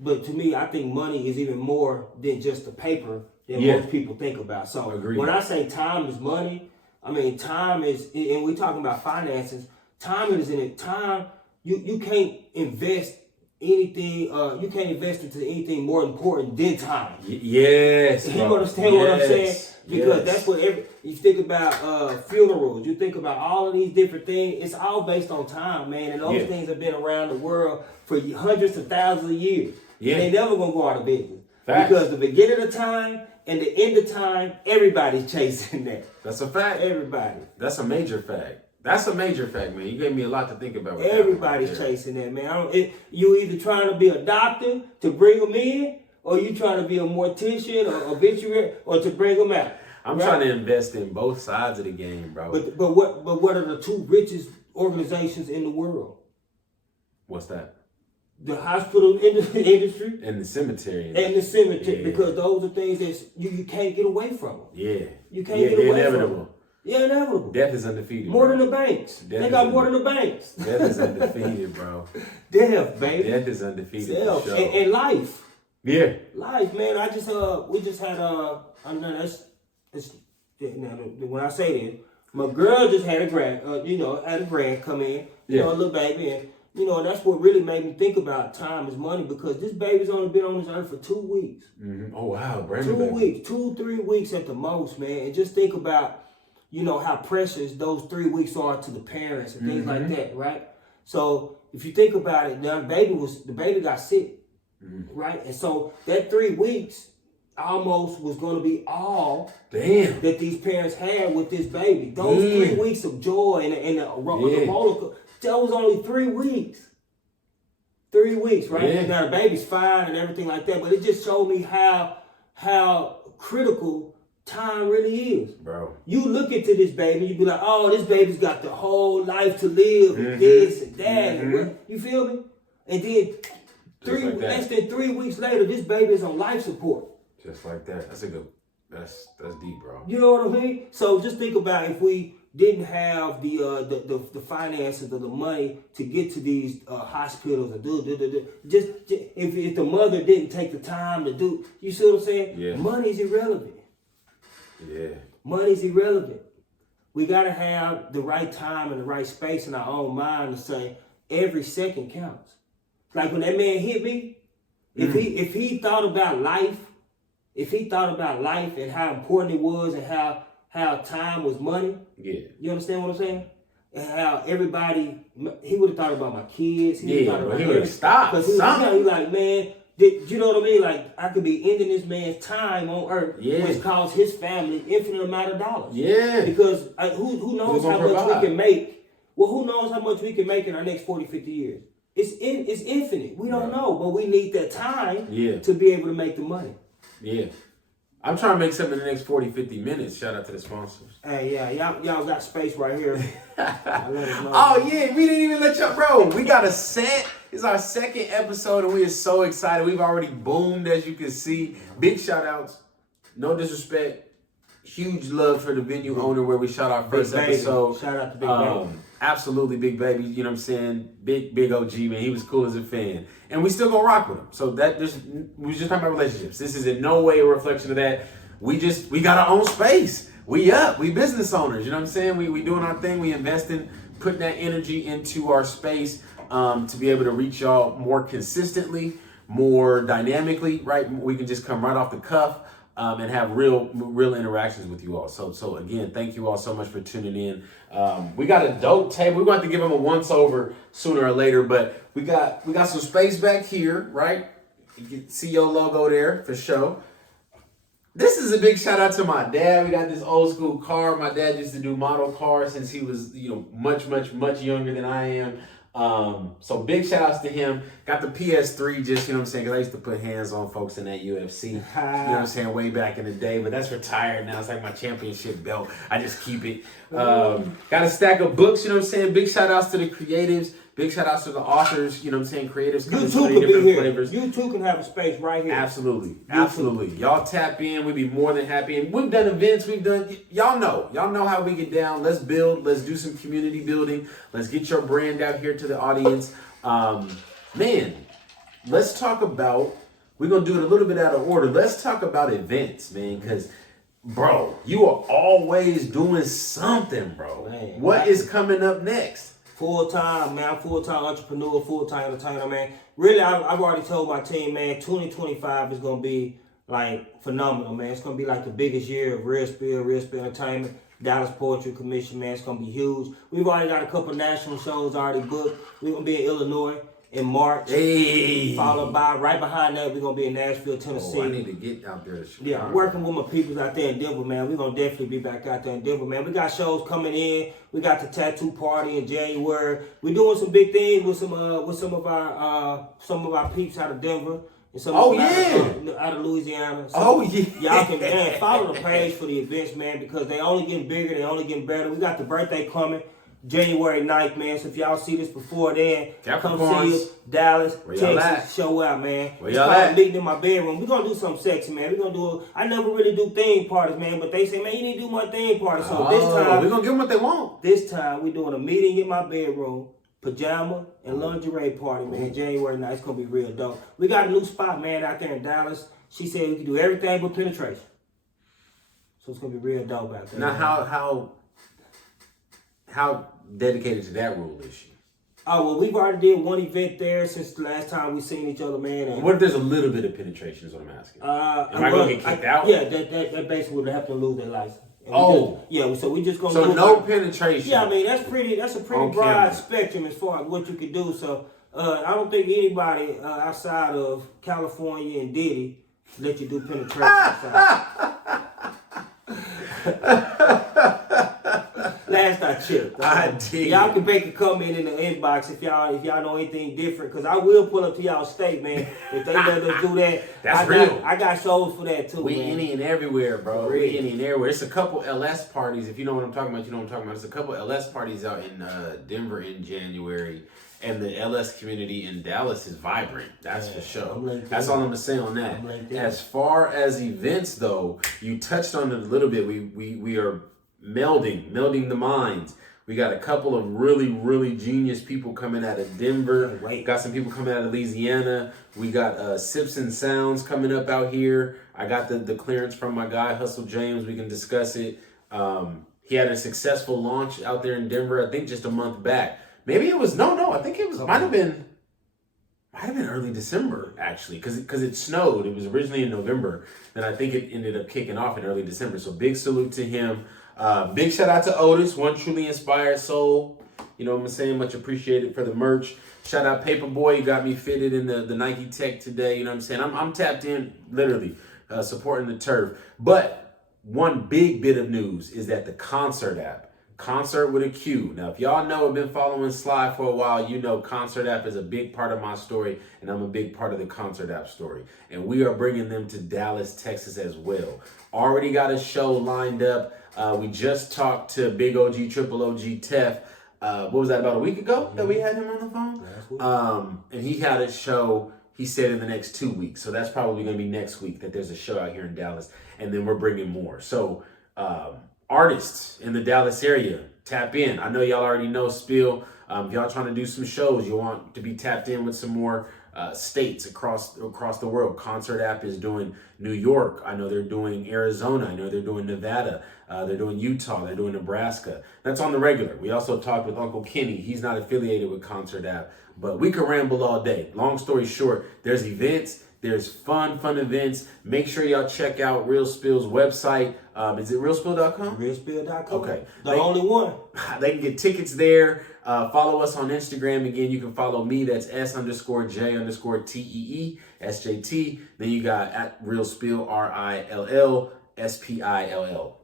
But to me, I think money is even more than just the paper that most people think about. So when I say time is money, I mean time is, and we talking about finances. Time is in it. Time you can't invest anything. You can't invest into anything more important than time. Yes. You understand what I'm saying? Because that's what you think about funerals, you think about all of these different things, it's all based on time, man. And those things have been around the world for hundreds of thousands of years. Yeah. And they never gonna go out of business. Facts. Because the beginning of time and the end of time, everybody's chasing that. That's a fact. Everybody. That's a major fact. That's a major fact, man. You gave me a lot to think about. Everybody's chasing that, man. You either trying to be a doctor to bring them in, or you trying to be a mortician or obituary, or to bring them out. I'm trying to invest in both sides of the game, bro. But what are the two richest organizations in the world? What's that? The hospital industry and the cemetery. Because those are things that you can't get away from. Yeah. You can't get away inevitable. from them. Yeah, inevitable. Death is undefeated. More than the banks. They got more than the banks. Death is undefeated, bro. Death, baby. Death is undefeated. For sure. And life. Yeah. Life, man. We just had I know when I say this, my girl just had a grand come in, a little baby, and that's what really made me think about time is money, because this baby's only been on this earth for 2 weeks. Mm-hmm. Oh wow, brand 2 weeks, 2-3 weeks at the most, man, and just think about how precious those 3 weeks are to the parents and things like that, right? So if you think about it, now the baby got sick, right, and so that 3 weeks almost was going to be all that these parents had with this baby. Those 3 weeks of joy and the roller coaster, that was only 3 weeks. 3 weeks, right? Yeah. Now the baby's fine and everything like that, but it just showed me how critical time really is. Bro. You look into this baby, you be like, oh, this baby's got the whole life to live, and this and that. And what, you feel me? And then less than 3 weeks later, this baby is on life support. Just like that. That's deep, bro. You know what I mean? So just think about if we didn't have the finances or the money to get to these hospitals or just if the mother didn't take the time to do, you see what I'm saying? Yeah. Money's irrelevant. Yeah. Money's irrelevant. We gotta have the right time and the right space in our own mind to say every second counts. Like when that man hit me, if he thought about life. If he thought about life and how important it was and how time was money, you understand what I'm saying? And how everybody, he would have thought about my kids. He would have stopped. Because he like, man, you know what I mean? Like, I could be ending this man's time on earth, which costs his family infinite amount of dollars. Yeah. Because who knows how much we can make? Well, who knows how much we can make in our next 40, 50 years? It's infinite. We don't know, but we need that time to be able to make the money. Yeah. I'm trying to make something in the next 40, 50 minutes. Shout out to the sponsors. Hey, y'all got space right here. Oh, yeah, we didn't even let y'all, bro. We got a set. It's our second episode, and we are so excited. We've already boomed, as you can see. Big shout outs. No disrespect. Huge love for the venue owner where we shot our first episode. Shout out to Big Baby. Absolutely, Big Baby. You know what I'm saying? Big OG, man. He was cool as a fan. And we still gonna rock with him. So we just talking about relationships. This is in no way a reflection of that. We got our own space. We business owners. You know what I'm saying? We doing our thing. We investing, putting that energy into our space to be able to reach y'all more consistently, more dynamically, right? We can just come right off the cuff. And have real interactions with you all. So again, thank you all so much for tuning in. We got a dope table. We're going to have to give them a once over sooner or later, but we got some space back here, right? You can see your logo there for sure. This is a big shout out to my dad. We got this old school car. My dad used to do model cars since he was, much younger than I am. So big shout outs to him. Got the PS3 just, because I used to put hands on folks in that UFC, way back in the day, but that's retired now. It's like my championship belt. I just keep it. Got a stack of books, big shout outs to the creatives. Big shout outs to the authors, creatives coming to the different flavors. You too can have a space right here. Absolutely. Y'all tap in. We'd be more than happy. And we've done events. Y'all know how we get down. Let's build. Let's do some community building. Let's get your brand out here to the audience. Let's talk about, we're going to do it a little bit out of order. Let's talk about events, man, because, bro, you are always doing something, bro. Man, what is coming up next? Full-time, man. I'm full-time entrepreneur, full-time entertainer, man. Really, I've already told my team, man, 2025 is going to be, phenomenal, man. It's going to be, the biggest year of Real Spill Entertainment. Dallas Poetry Commission, man. It's going to be huge. We've already got a couple national shows already booked. We're going to be in Illinois in March. Hey. Followed by, right behind that, we're going to be in Nashville, Tennessee. I need to get out there. Yeah, I'm working with my people out there in Denver, man. We're going to definitely be back out there in Denver, man. We got shows coming in. We got the tattoo party in January. We're doing some big things with some of our peeps out of Denver. And some out of Louisiana. So y'all can follow the page for the events, man, because they only getting bigger, they only getting better. We got the birthday coming. January 9th, man. So if y'all see this before then, come see us. Dallas, Texas, show out, man. Where y'all at? Meeting in my bedroom. We're going to do something sexy, man. We're going to do I never really do theme parties, man, but they say, man, you need to do more theme parties. So this time, we're going to give them what they want. This time, we're doing a meeting in my bedroom, pajama and lingerie party, man. January 9th. It's going to be real dope. We got a new spot, man, out there in Dallas. She said we can do everything but penetration. So it's going to be real dope out there. Now, how dedicated to that rule is she? Oh, well, we've already did one event there since the last time we seen each other, man. And what if there's a little bit of penetration is what I'm asking? Am I going to get kicked out? Yeah, that basically would have to lose their license. So we just going to do no penetration. Yeah, I mean, that's a pretty broad spectrum as far as what you can do. So I don't think anybody outside of California and Diddy let you do penetration. Last I checked. Y'all can make a comment in the inbox if y'all know anything different, because I will pull up to y'all state, man. If they let us do that, real. I got shows for that too. We man. any and everywhere, bro. We any and everywhere. It's a couple LS parties. If you know what I'm talking about, you know what I'm talking about. There's a couple LS parties out in Denver in January. And the LS community in Dallas is vibrant. That's for sure. That's all I'm gonna say on that. As far as events, though, you touched on it a little bit. We are melding the minds. We got a couple of really, really genius people coming out of Denver. Got some people coming out of Louisiana. We got Sips and Sounds coming up out here. I got the clearance from my guy, Hustle James. We can discuss it. He had a successful launch out there in Denver, I think just a month back. Maybe it was, no, I think it was, might have been early December, actually, because it snowed. It was originally in November. Then I think it ended up kicking off in early December. So big salute to him. Big shout out to Otis, one truly inspired soul. You know what I'm saying? Much appreciated for the merch. Shout out Paperboy. You got me fitted in the Nike Tech today. You know what I'm saying? I'm tapped in, literally, supporting the turf. But one big bit of news is that the Concert app, Concert with a Q. Now, if y'all know, I've been following Sly for a while, you know Concert app is a big part of my story, and I'm a big part of the Concert app story. And we are bringing them to Dallas, Texas as well. Already got a show lined up. We just talked to Big OG, Triple OG, Tef. What was that, about a week ago that we had him on the phone? And he had a show, he said, in the next 2 weeks. So that's probably going to be next week that there's a show out here in Dallas. And then we're bringing more. So, artists in the Dallas area, tap in. I know y'all already know Spill. If y'all trying to do some shows, you want to be tapped in with some more states across the world. Concert app is doing New York. I know they're doing Arizona. I know they're doing Nevada. They're doing Utah. They're doing Nebraska. That's on the regular. We also talked with Uncle Kenny. He's not affiliated with Concert app, but we could ramble all day. Long story short, there's events, There's fun events. Make sure y'all check out Real Spill's website. Is it realspill.com? Realspill.com. Okay. The only one. They can get tickets there. Follow us on Instagram. Again, you can follow me. That's S_J_TEE, SJT. Then you got at Real Spill, RILLSPILL.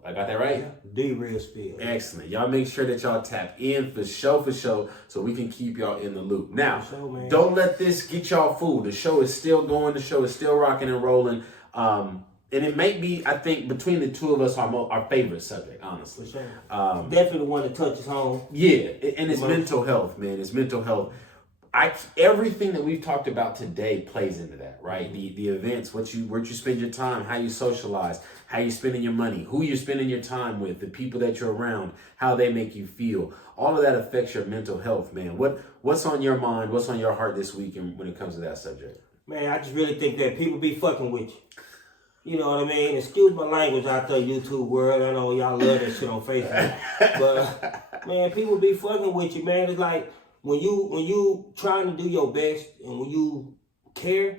I got that right? Yeah. The Real Spill. Excellent. Y'all make sure that y'all tap in for show, so we can keep y'all in the loop. Now, don't let this get y'all fooled. The show is still going. The show is still rocking and rolling. And it may be, I think, between the two of us, our favorite subject, honestly. For sure. Definitely the one that touches home. Yeah, and it's mental health, man. It's mental health. Everything that we've talked about today plays into that, right? The events, where you spend your time, how you socialize, how you spending your money, who you're spending your time with, the people that you're around, how they make you feel. All of that affects your mental health, man. What's on your mind? What's on your heart this week when it comes to that subject? Man, I just really think that people be fucking with you. You know what I mean? Excuse my language out there, YouTube world. I know y'all love that shit on Facebook. But, man, people be fucking with you, man. It's like when you trying to do your best and when you care,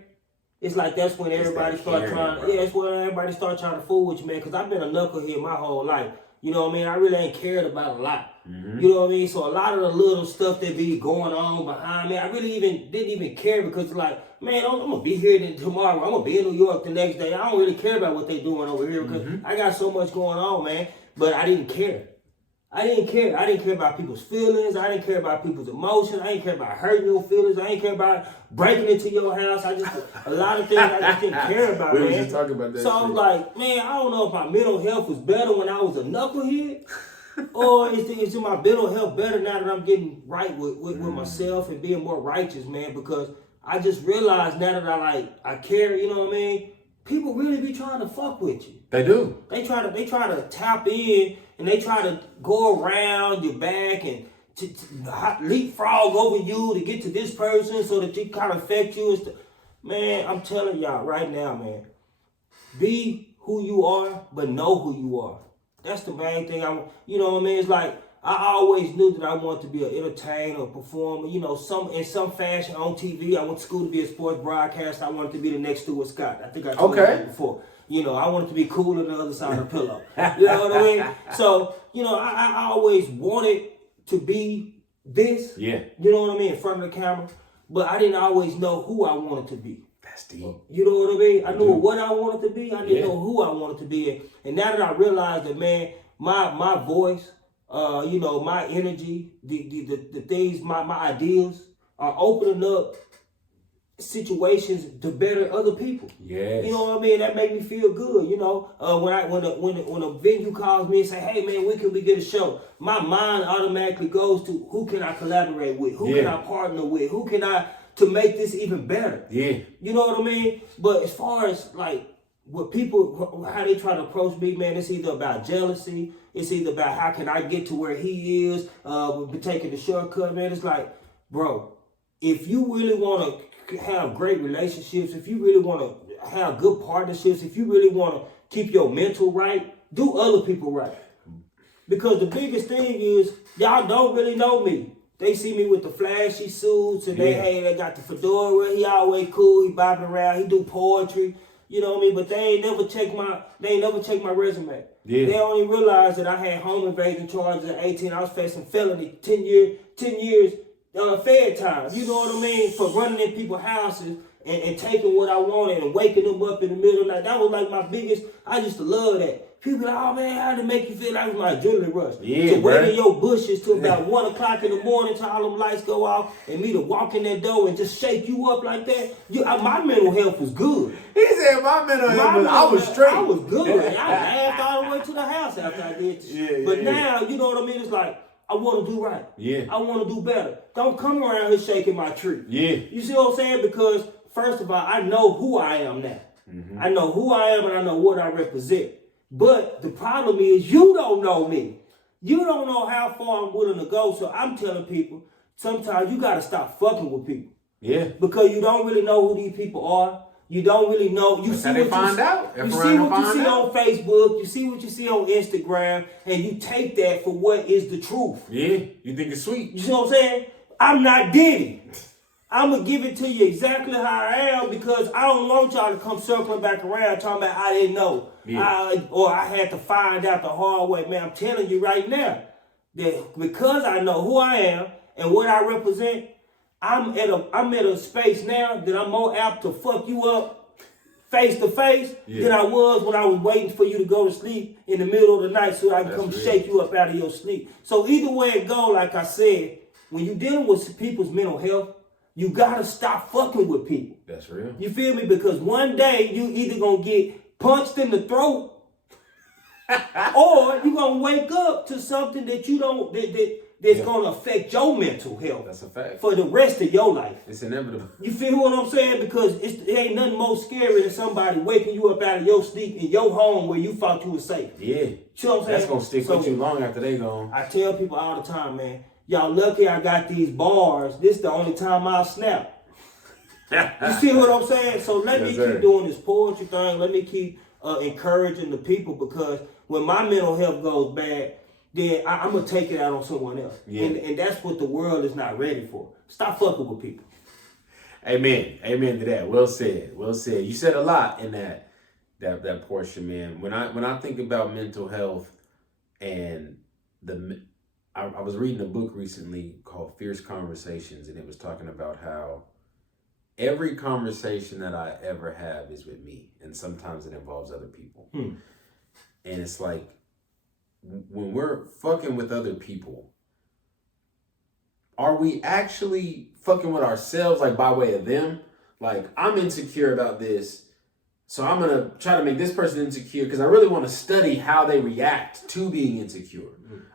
it's like that's when everybody start trying. Yeah, that's when everybody start trying to fool with you, man. Because I've been a knucklehead my whole life. You know what I mean? I really ain't cared about a lot. Mm-hmm. You know what I mean? So a lot of the little stuff that be going on behind me, I really didn't even care because like, man, I'm going to be here tomorrow. I'm going to be in New York the next day. I don't really care about what they doing over here because I got so much going on, man. But I didn't care. I didn't care. I didn't care about people's feelings. I didn't care about people's emotions. I didn't care about hurting your feelings. I didn't care about breaking into your house. A lot of things I just didn't care about, man. We were just talking about that. So I was like, man, I don't know if my mental health was better when I was a knucklehead. Or is my mental health better now that I'm getting right with myself and being more righteous, man? Because I just realized now that I care, you know what I mean? People really be trying to fuck with you. They do. They try to tap in and they try to go around your back and to leapfrog over you to get to this person so that they kind of affect you. Man, I'm telling y'all right now, man, be who you are, but know who you are. That's the main thing. You know what I mean? It's like I always knew that I wanted to be an entertainer, a performer, you know, in some fashion on TV. I went to school to be a sports broadcaster. I wanted to be the next Stuart Scott. I think I told you that before. You know, I wanted to be cool on the other side of the pillow. You know what I mean? So, you know, I always wanted to be this. Yeah. You know what I mean? In front of the camera. But I didn't always know who I wanted to be. That's deep. You know what I mean? I knew what I wanted to be. I didn't know who I wanted to be. And now that I realized that, man, my voice, you know, my energy, the things, my ideals are opening up situations to better other people. Yes. You know what I mean? That make me feel good. You know, when a venue calls me and say, "Hey man, when can we get a show?" My mind automatically goes to who can I collaborate with? Who can I partner with? Who can I to make this even better? Yeah. You know what I mean? But as far as like what people, how they try to approach me, man, it's either about jealousy. It's either about how can I get to where he is, taking the shortcut, man. It's like, bro, if you really want to have great relationships, if you really want to have good partnerships, if you really want to keep your mental right, do other people right. Because the biggest thing is, y'all don't really know me. They see me with the flashy suits and they got the fedora, he always cool, he bobbing around, he do poetry. You know what I mean? But they ain't never check my resume. Yeah. They only realized that I had home invasion charges at 18. I was facing felony, 10 years fed time. You know what I mean? For running in people's houses and taking what I wanted and waking them up in the middle of the night. That was like my biggest, I used to love that. People be like, oh man, how did it make you feel? That was my adrenaline rush. Yeah, to wait in your bushes till about 1 o'clock in the morning till all them lights go off and me to walk in that door and just shake you up like that. My mental health was good. He said my mental health I was straight. I was good. I laughed all the way to the house after I did this. But now, you know what I mean? It's like, I want to do right. Yeah. I want to do better. Don't come around here shaking my tree. Yeah. You see what I'm saying? Because, first of all, I know who I am now. Mm-hmm. I know who I am and I know what I represent. But the problem is you don't know me. You don't know how far I'm willing to go. So I'm telling people, sometimes you got to stop fucking with people. Yeah. Because you don't really know who these people are. You don't really know. You see what you find out. You see what you see on Facebook. You see what you see on Instagram. And you take that for what is the truth. Yeah. You think it's sweet. You see what I'm saying? I'm not Diddy. I'm going to give it to you exactly how I am because I don't want y'all to come circling back around talking about I didn't know. Or I had to find out the hard way. Man, I'm telling you right now that because I know who I am and what I represent, I'm at a space now that I'm more apt to fuck you up face to face than I was when I was waiting for you to go to sleep in the middle of the night so I can come shake you up out of your sleep. So either way it go, like I said, when you're dealing with people's mental health, you gotta stop fucking with people. That's real. You feel me? Because one day you either gonna get punched in the throat or you gonna wake up to something that you don't that's gonna affect your mental health. That's a fact. For the rest of your life. It's inevitable. You feel what I'm saying? Because it ain't nothing more scary than somebody waking you up out of your sleep in your home where you thought you were safe. Yeah. You know what I'm saying? That's gonna stick with you long after they gone. I tell people all the time, man, y'all lucky I got these bars. This the only time I'll snap. You see what I'm saying? So let me keep doing this poetry thing. Let me keep encouraging the people because when my mental health goes bad, then I'm going to take it out on someone else. Yeah. And that's what the world is not ready for. Stop fucking with people. Amen. Amen to that. Well said. Well said. You said a lot in that portion, man. When I think about mental health and I was reading a book recently called Fierce Conversations, and it was talking about how every conversation that I ever have is with me, and sometimes it involves other people. And it's like, when we're fucking with other people, are we actually fucking with ourselves, like by way of them? Like, I'm insecure about this, so I'm going to try to make this person insecure because I really want to study how they react to being insecure.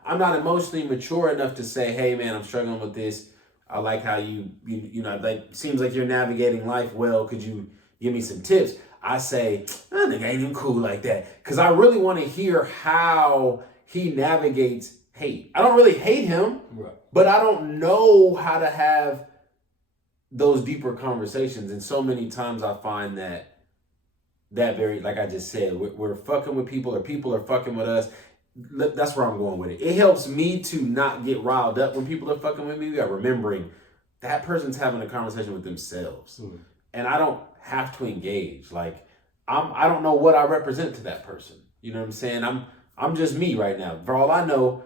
I'm not emotionally mature enough to say, hey, man, I'm struggling with this. I like how you know, like, seems like you're navigating life well. Could you give me some tips? I say, I think I ain't even cool like that because I really want to hear how he navigates hate. I don't really hate him, but I don't know how to have those deeper conversations. And so many times I find that very, like I just said, we're fucking with people or people are fucking with us. That's where I'm going with it. It helps me to not get riled up when people are fucking with me. We are remembering that person's having a conversation with themselves. And I don't have to engage. Like, I don't know what I represent to that person. You know what I'm saying? I'm just me right now. For all I know,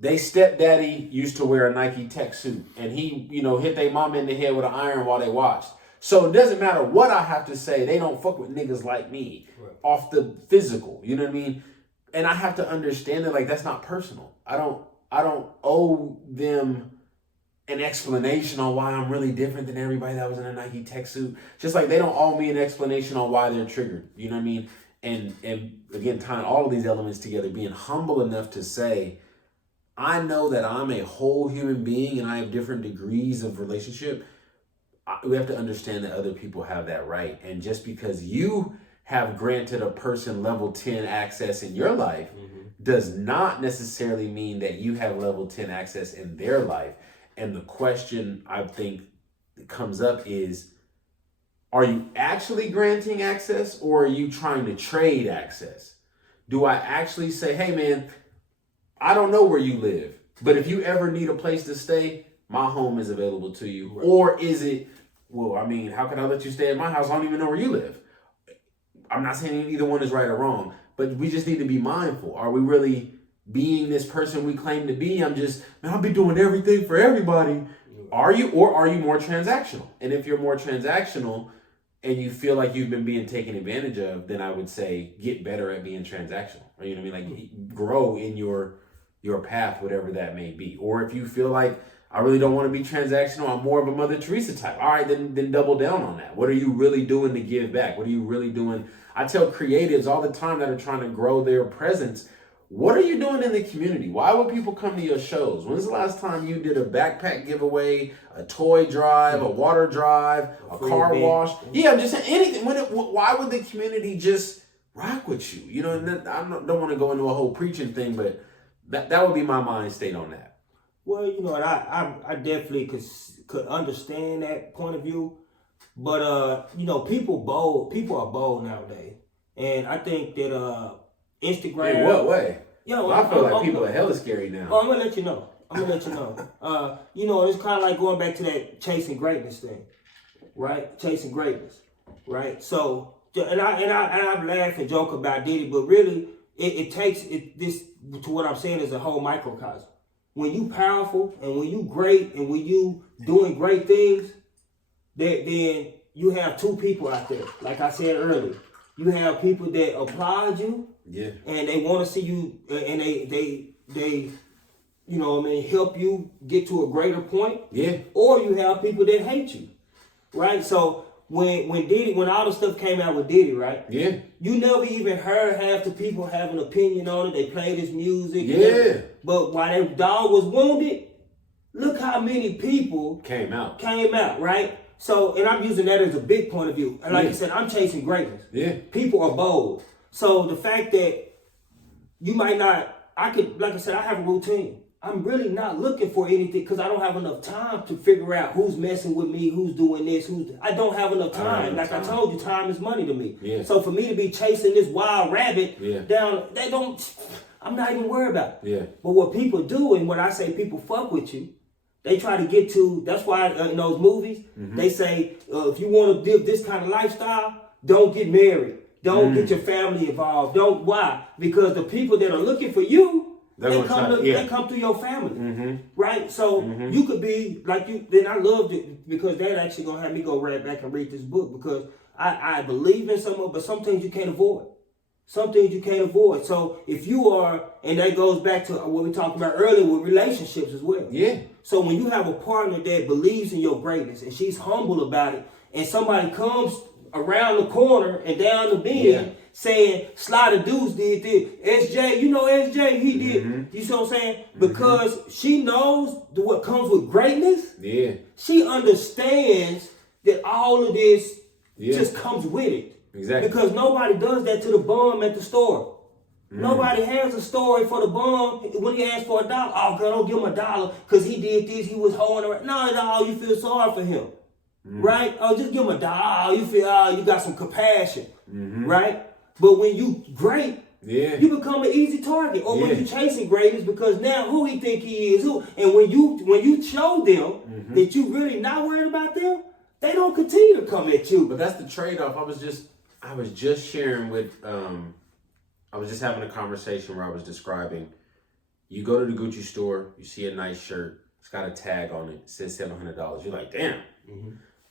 they stepdaddy used to wear a Nike tech suit and he, hit their mama in the head with an iron while they watched. So it doesn't matter what I have to say. They don't fuck with niggas like me off the physical. You know what I mean? And I have to understand that, like, that's not personal. I don't owe them an explanation on why I'm really different than everybody that was in a Nike tech suit. Just like they don't owe me an explanation on why they're triggered. You know what I mean? And again, tying all of these elements together, being humble enough to say, I know that I'm a whole human being and I have different degrees of relationship. We have to understand that other people have that right. And just because you have granted a person level 10 access in your life does not necessarily mean that you have level 10 access in their life. And the question I think that comes up is, are you actually granting access or are you trying to trade access? Do I actually say, hey man, I don't know where you live, but if you ever need a place to stay, my home is available to you. Right. Or is it, well, I mean, how can I let you stay at my house? I don't even know where you live. I'm not saying either one is right or wrong, but we just need to be mindful. Are we really being this person we claim to be? I'll be doing everything for everybody. Are you, or are you more transactional? And if you're more transactional and you feel like you've been being taken advantage of, then I would say get better at being transactional. Or, you know what I mean? Like, grow in your path, whatever that may be. Or if you feel like, I really don't want to be transactional, I'm more of a Mother Teresa type. All right, then double down on that. What are you really doing to give back? What are you really doing? I tell creatives all the time that are trying to grow their presence, what are you doing in the community? Why would people come to your shows? When's the last time you did a backpack giveaway, a toy drive, a water drive, a car wash? Yeah, I'm just saying anything. Why would the community just rock with you? You know, and I don't want to go into a whole preaching thing, but that would be my mind state on that. Well, you know, I definitely could understand that point of view, but people are bold nowadays, and I think that Instagram. In what way? Yo, I feel like people are hella scary now. Oh, I'm gonna let you know. I'm gonna let you know. You know, it's kind of like going back to that chasing greatness thing, right? Chasing greatness, right? So, and I laugh and joke about Diddy, but really, it takes this to what I'm saying is a whole microcosm. When you powerful and when you great and when you doing great things, then you have two people out there. Like I said earlier, you have people that applaud you, and they want to see you, and they you know what I mean, help you get to a greater point. Yeah. Or you have people that hate you, right? So when all the stuff came out with Diddy, right? Yeah. You never even heard half the people have an opinion on it. They played his music. Yeah. But while that dog was wounded, look how many people came out, right? So, and I'm using that as a big point of view. And like you said, I'm chasing greatness. Yeah. People are bold. So the fact that you might not, like I said, I have a routine. I'm really not looking for anything because I don't have enough time to figure out who's messing with me, who's doing this, I don't have enough time. I told you, time is money to me. Yeah. So for me to be chasing this wild rabbit down, I'm not even worried about it. Yeah. But what people do, and when I say people fuck with you, they try to get to, that's why in those movies, they say, if you want to live this kind of lifestyle, don't get married. Don't get your family involved. Why? Because the people that are looking for you, they come through your family, right? So you could be like you. Then I loved it because that actually gonna have me go right back and read this book because I believe in some of, but some things you can't avoid. Some things you can't avoid. So if you are, and that goes back to what we talked about earlier with relationships as well. Yeah. So when you have a partner that believes in your greatness and she's humble about it, and somebody comes around the corner and down the bend saying Sly the Deuce did this, SJ, you know SJ, he did. You see what I'm saying? Because she knows what comes with greatness. Yeah. She understands that all of this just comes with it. Exactly. Because nobody does that to the bum at the store. Nobody has a story for the bum when he asks for $1. Oh, girl, don't give him $1 because he did this, he was holding around. No, you feel sorry for him. Right? Oh, just give him $1. Oh, you feel, you got some compassion. Right? But when you great, you become an easy target. Or when you chasing greatness, because now who he think he is, and when you show them that you really not worried about them, they don't continue to come at you. But that's the trade-off. I was just sharing with I was just having a conversation where I was describing, you go to the Gucci store, you see a nice shirt, it's got a tag on it, says $700. You're like, damn.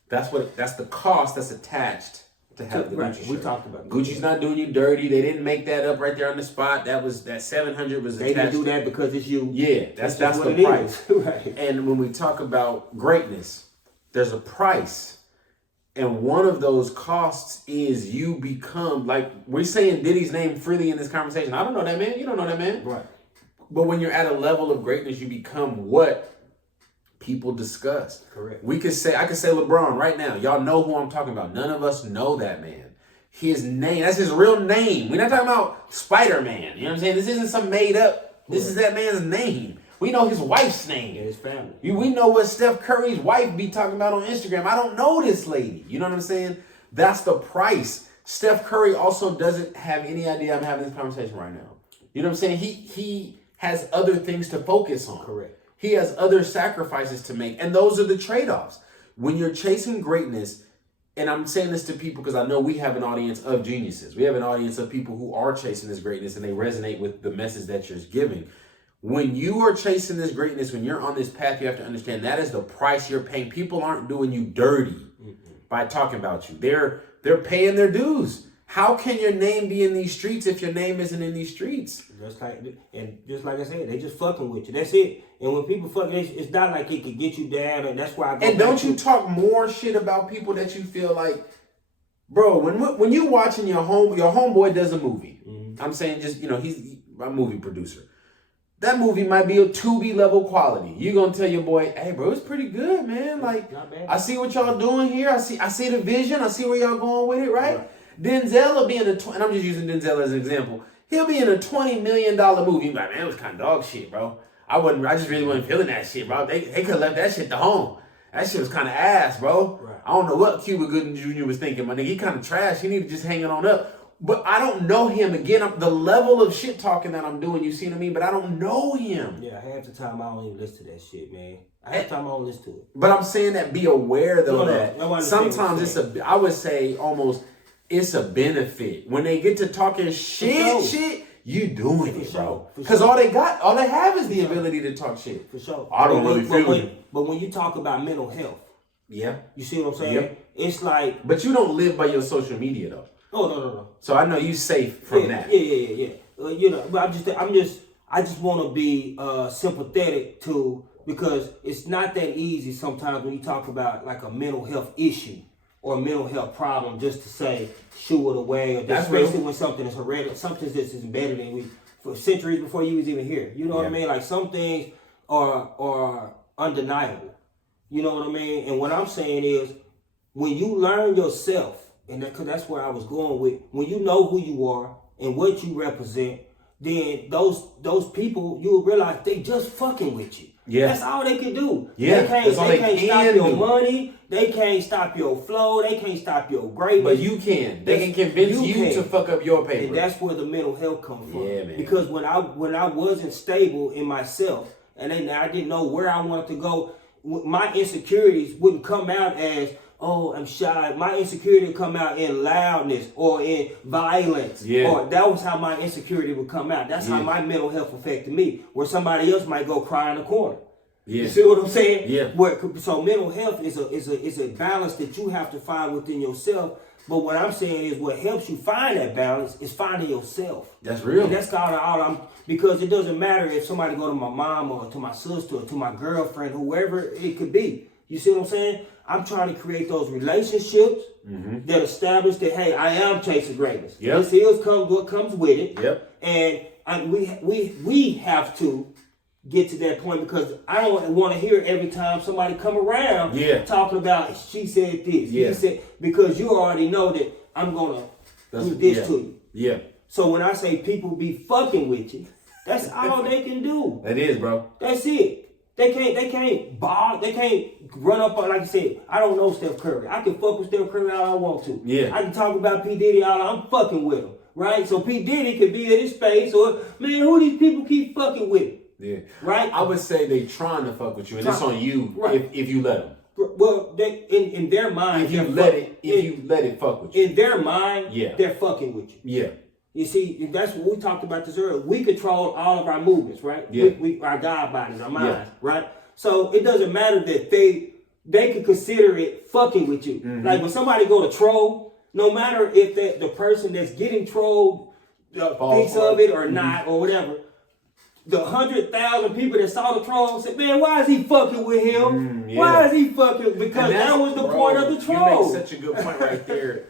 That's the cost that's attached to have the Gucci shirt. We talked about Gucci's not doing you dirty. They didn't make that up right there on the spot. That $700 was they attached. didn't do that because it's you. Yeah, that's the price. Right. And when we talk about greatness, there's a price. And one of those costs is you become, like we're saying Diddy's name freely in this conversation. I don't know that man. You don't know that man. Right. But when you're at a level of greatness, you become what people discuss. Correct. I could say LeBron right now. Y'all know who I'm talking about. None of us know that man. His name, that's his real name. We're not talking about Spider-Man. You know what I'm saying? This isn't some made up. This is that man's name. We know his wife's name. And his family. We know what Steph Curry's wife be talking about on Instagram. I don't know this lady. You know what I'm saying? That's the price. Steph Curry also doesn't have any idea I'm having this conversation right now. You know what I'm saying? He has other things to focus on. Correct. He has other sacrifices to make. And those are the trade-offs. When you're chasing greatness, and I'm saying this to people because I know we have an audience of geniuses. We have an audience of people who are chasing this greatness and they resonate with the message that you're giving. When you are chasing this greatness, when you're on this path, you have to understand that is the price you're paying. People aren't doing you dirty by talking about you. They're paying their dues. How can your name be in these streets if your name isn't in these streets? Just like I said, they just fucking with you. That's it. And when people fucking, it's not like it could get you down, and that's why I go. And don't you talk more shit about people that you feel like, bro? When you watching your homeboy does a movie. I'm saying just he's a movie producer. That movie might be a Tubi level quality. You're gonna tell your boy, hey bro, it's pretty good, man. Like, I see what y'all doing here. I see the vision. I see where y'all going with it, right? Denzel will be in and I'm just using Denzel as an example. He'll be in a $20 million movie. Like, man, it was kind of dog shit, bro. I just really wasn't feeling that shit, bro. They could have left that shit to home. That shit was kind of ass, bro. Right. I don't know what Cuba Gooding Jr. was thinking, my nigga. He kind of trash. He needed to just hang it on up. But I don't know him. Again, the level of shit talking that I'm doing, you see what I mean? But I don't know him. Yeah, half the time I don't even listen to that shit, man. Half the time I don't listen to it. But I'm saying that be aware though that no, sometimes I would say almost it's a benefit. When they get to talking shit, you doing it, bro. Because all they have is the ability to talk shit. For sure. I don't really feel it. But when you talk about mental health, yeah. You see what I'm saying? Yep. It's like. But you don't live by your social media though. Oh no. So I know you safe from that. Yeah. But I just want to be sympathetic to, because it's not that easy sometimes when you talk about like a mental health issue or a mental health problem, just to say shoo it away, or especially when something is hereditary, something that's embedded in you for centuries before you was even here. You know what I mean? Like some things are undeniable. You know what I mean? And what I'm saying is, when you learn yourself, and because that's where I was going with, when you know who you are and what you represent, then those people, you will realize they just fucking with you. Yeah. That's all they can do. Yeah. They can't stop your money. They can't stop your flow. They can't stop your greatness. But you can. They can convince you to fuck up your paper. And that's where the mental health comes from. Yeah, man. Because when I wasn't stable in myself, and then I didn't know where I wanted to go, my insecurities wouldn't come out as, oh, I'm shy. My insecurity would come out in loudness or in violence. Yeah. Or that was how my insecurity would come out. That's how my mental health affected me. Where somebody else might go cry in the corner. Yeah. You see what I'm saying? Yeah. So mental health is a balance that you have to find within yourself. But what I'm saying is, what helps you find that balance is finding yourself. That's real. And that's because it doesn't matter if somebody go to my mom or to my sister or to my girlfriend, whoever it could be. You see what I'm saying? I'm trying to create those relationships that establish that, hey, I am chasing greatness. Yep. This is what comes with it. Yep. And we have to get to that point, because I don't want to hear every time somebody come around talking about, she said this, he said, because you already know that I'm gonna do this to you. Yeah. So when I say people be fucking with you, that's all they can do. That is, bro. That's it. They can't run up on, like I said, I don't know Steph Curry. I can fuck with Steph Curry all I want to. Yeah. I can talk about P. Diddy all I'm fucking with him. Right? So P. Diddy could be in his space, or, man, who these people keep fucking with? Yeah. Right? I would say they trying to fuck with you, and it's on you if you let them. Well, they in their mind, if you let it fuck with you. In their mind, they're fucking with you. Yeah. You see, that's what we talked about this earlier. We control all of our movements, right? Yeah. We our God bodies, our minds, right? So it doesn't matter that they could consider it fucking with you. Mm-hmm. Like when somebody go to troll, no matter if the person that's getting trolled thinks of it or not or whatever, the 100,000 people that saw the troll said, man, why is he fucking with him? Why is he fucking? Because that was the point of the troll. You make such a good point right there.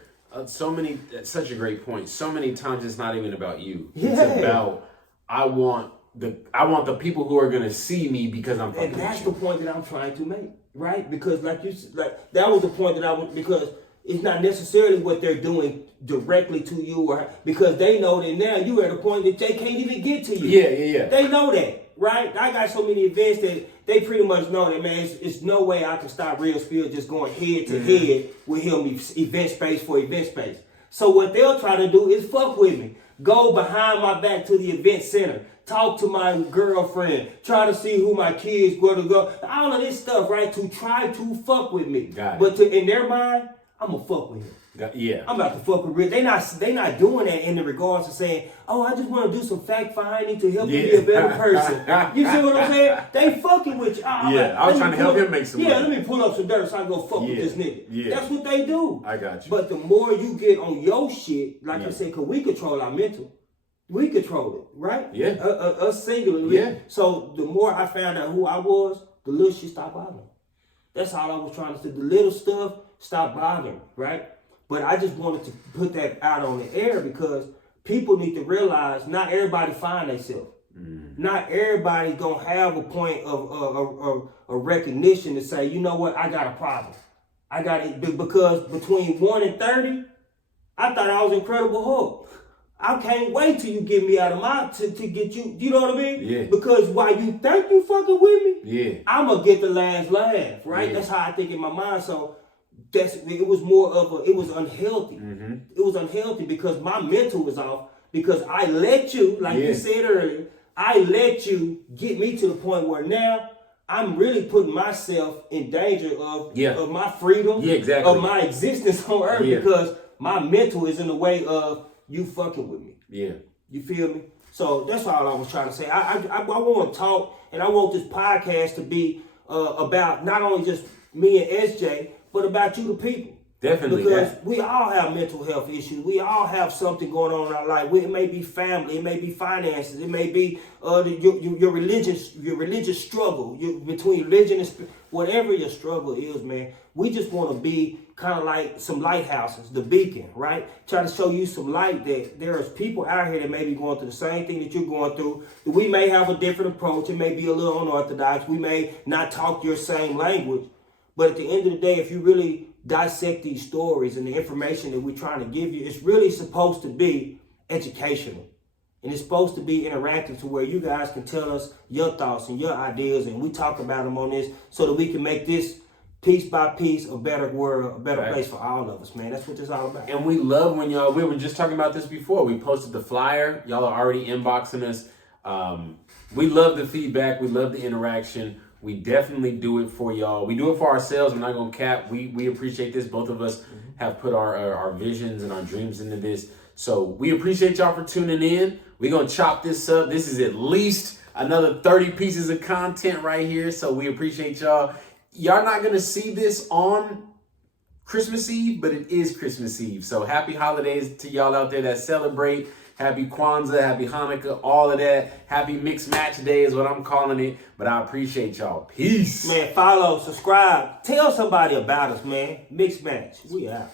Such a great point. So many times it's not even about you. It's about, I want the people who are gonna see me because I'm fucking with you. And that's the point that I'm trying to make, right? Because that was the point that because it's not necessarily what they're doing directly to you, or because they know that now you're at a point that they can't even get to you. Yeah. They know that, right? I got so many events that they pretty much know that, man, it's no way I can stop Real Spill just going head to head with him, event space for event space. So what they'll try to do is fuck with me. Go behind my back to the event center. Talk to my girlfriend. Try to see who my kids going to go. All of this stuff, right? To try to fuck with me. Got it. But in their mind, I'm going to fuck with him. Yeah. I'm about to fuck with Rick. They not doing that in the regards of saying, oh, I just want to do some fact finding to help you be a better person. You see what I'm saying? They fucking with you. I was trying to help him make some money. Let me pull up some dirt so I can go fuck with this nigga. Yeah. That's what they do. I got you. But the more you get on your shit, like I said, because we control our mental. We control it, right? Yeah. Us singularly. Yeah. So the more I found out who I was, the little shit stopped bothering me. That's all I was trying to do. The little stuff stopped bothering me, right? But I just wanted to put that out on the air because people need to realize not everybody find themselves. Not everybody gonna have a point of recognition to say, you know what, I got a problem. I got it because between 1 and 30, I thought I was Incredible Hulk. I can't wait till you get me out of to get you. You know what I mean? Yeah. Because while you think you fucking with me, yeah, I'm gonna get the last laugh, right? Yeah. That's how I think in my mind. So it was more of it was unhealthy. It was unhealthy because my mental was off because I let you, like you said earlier, I let you get me to the point where now I'm really putting myself in danger of my freedom, of my existence on earth because my mental is in the way of you fucking with me. Yeah. You feel me? So that's all I was trying to say. I want to talk, and I want this podcast to be about not only just me and SJ, but about you, the people. Definitely. Because we all have mental health issues. We all have something going on in our life. It may be family. It may be finances. It may be your religious struggle between religion and whatever your struggle is, man. We just want to be kind of like some lighthouses, the beacon, right? Try to show you some light that there's people out here that may be going through the same thing that you're going through. We may have a different approach. It may be a little unorthodox. We may not talk your same language. But at the end of the day, if you really dissect these stories and the information that we're trying to give you, it's really supposed to be educational. And it's supposed to be interactive to where you guys can tell us your thoughts and your ideas, and we talk about them on this so that we can make this piece by piece a better world, a better place for all of us, man. That's what this is all about. And we love when y'all, we were just talking about this before. We posted the flyer. Y'all are already inboxing us. We love the feedback. We love the interaction. We definitely do it for y'all. We do it for ourselves. I'm not going to cap. We appreciate this. Both of us have put our visions and our dreams into this. So we appreciate y'all for tuning in. We're going to chop this up. This is at least another 30 pieces of content right here. So we appreciate y'all. Y'all not going to see this on Christmas Eve, but it is Christmas Eve. So happy holidays to y'all out there that celebrate. Happy Kwanzaa, happy Hanukkah, all of that. Happy MixMatch Day is what I'm calling it. But I appreciate y'all. Peace. Man, follow, subscribe. Tell somebody about us, man. MixMatch. We out.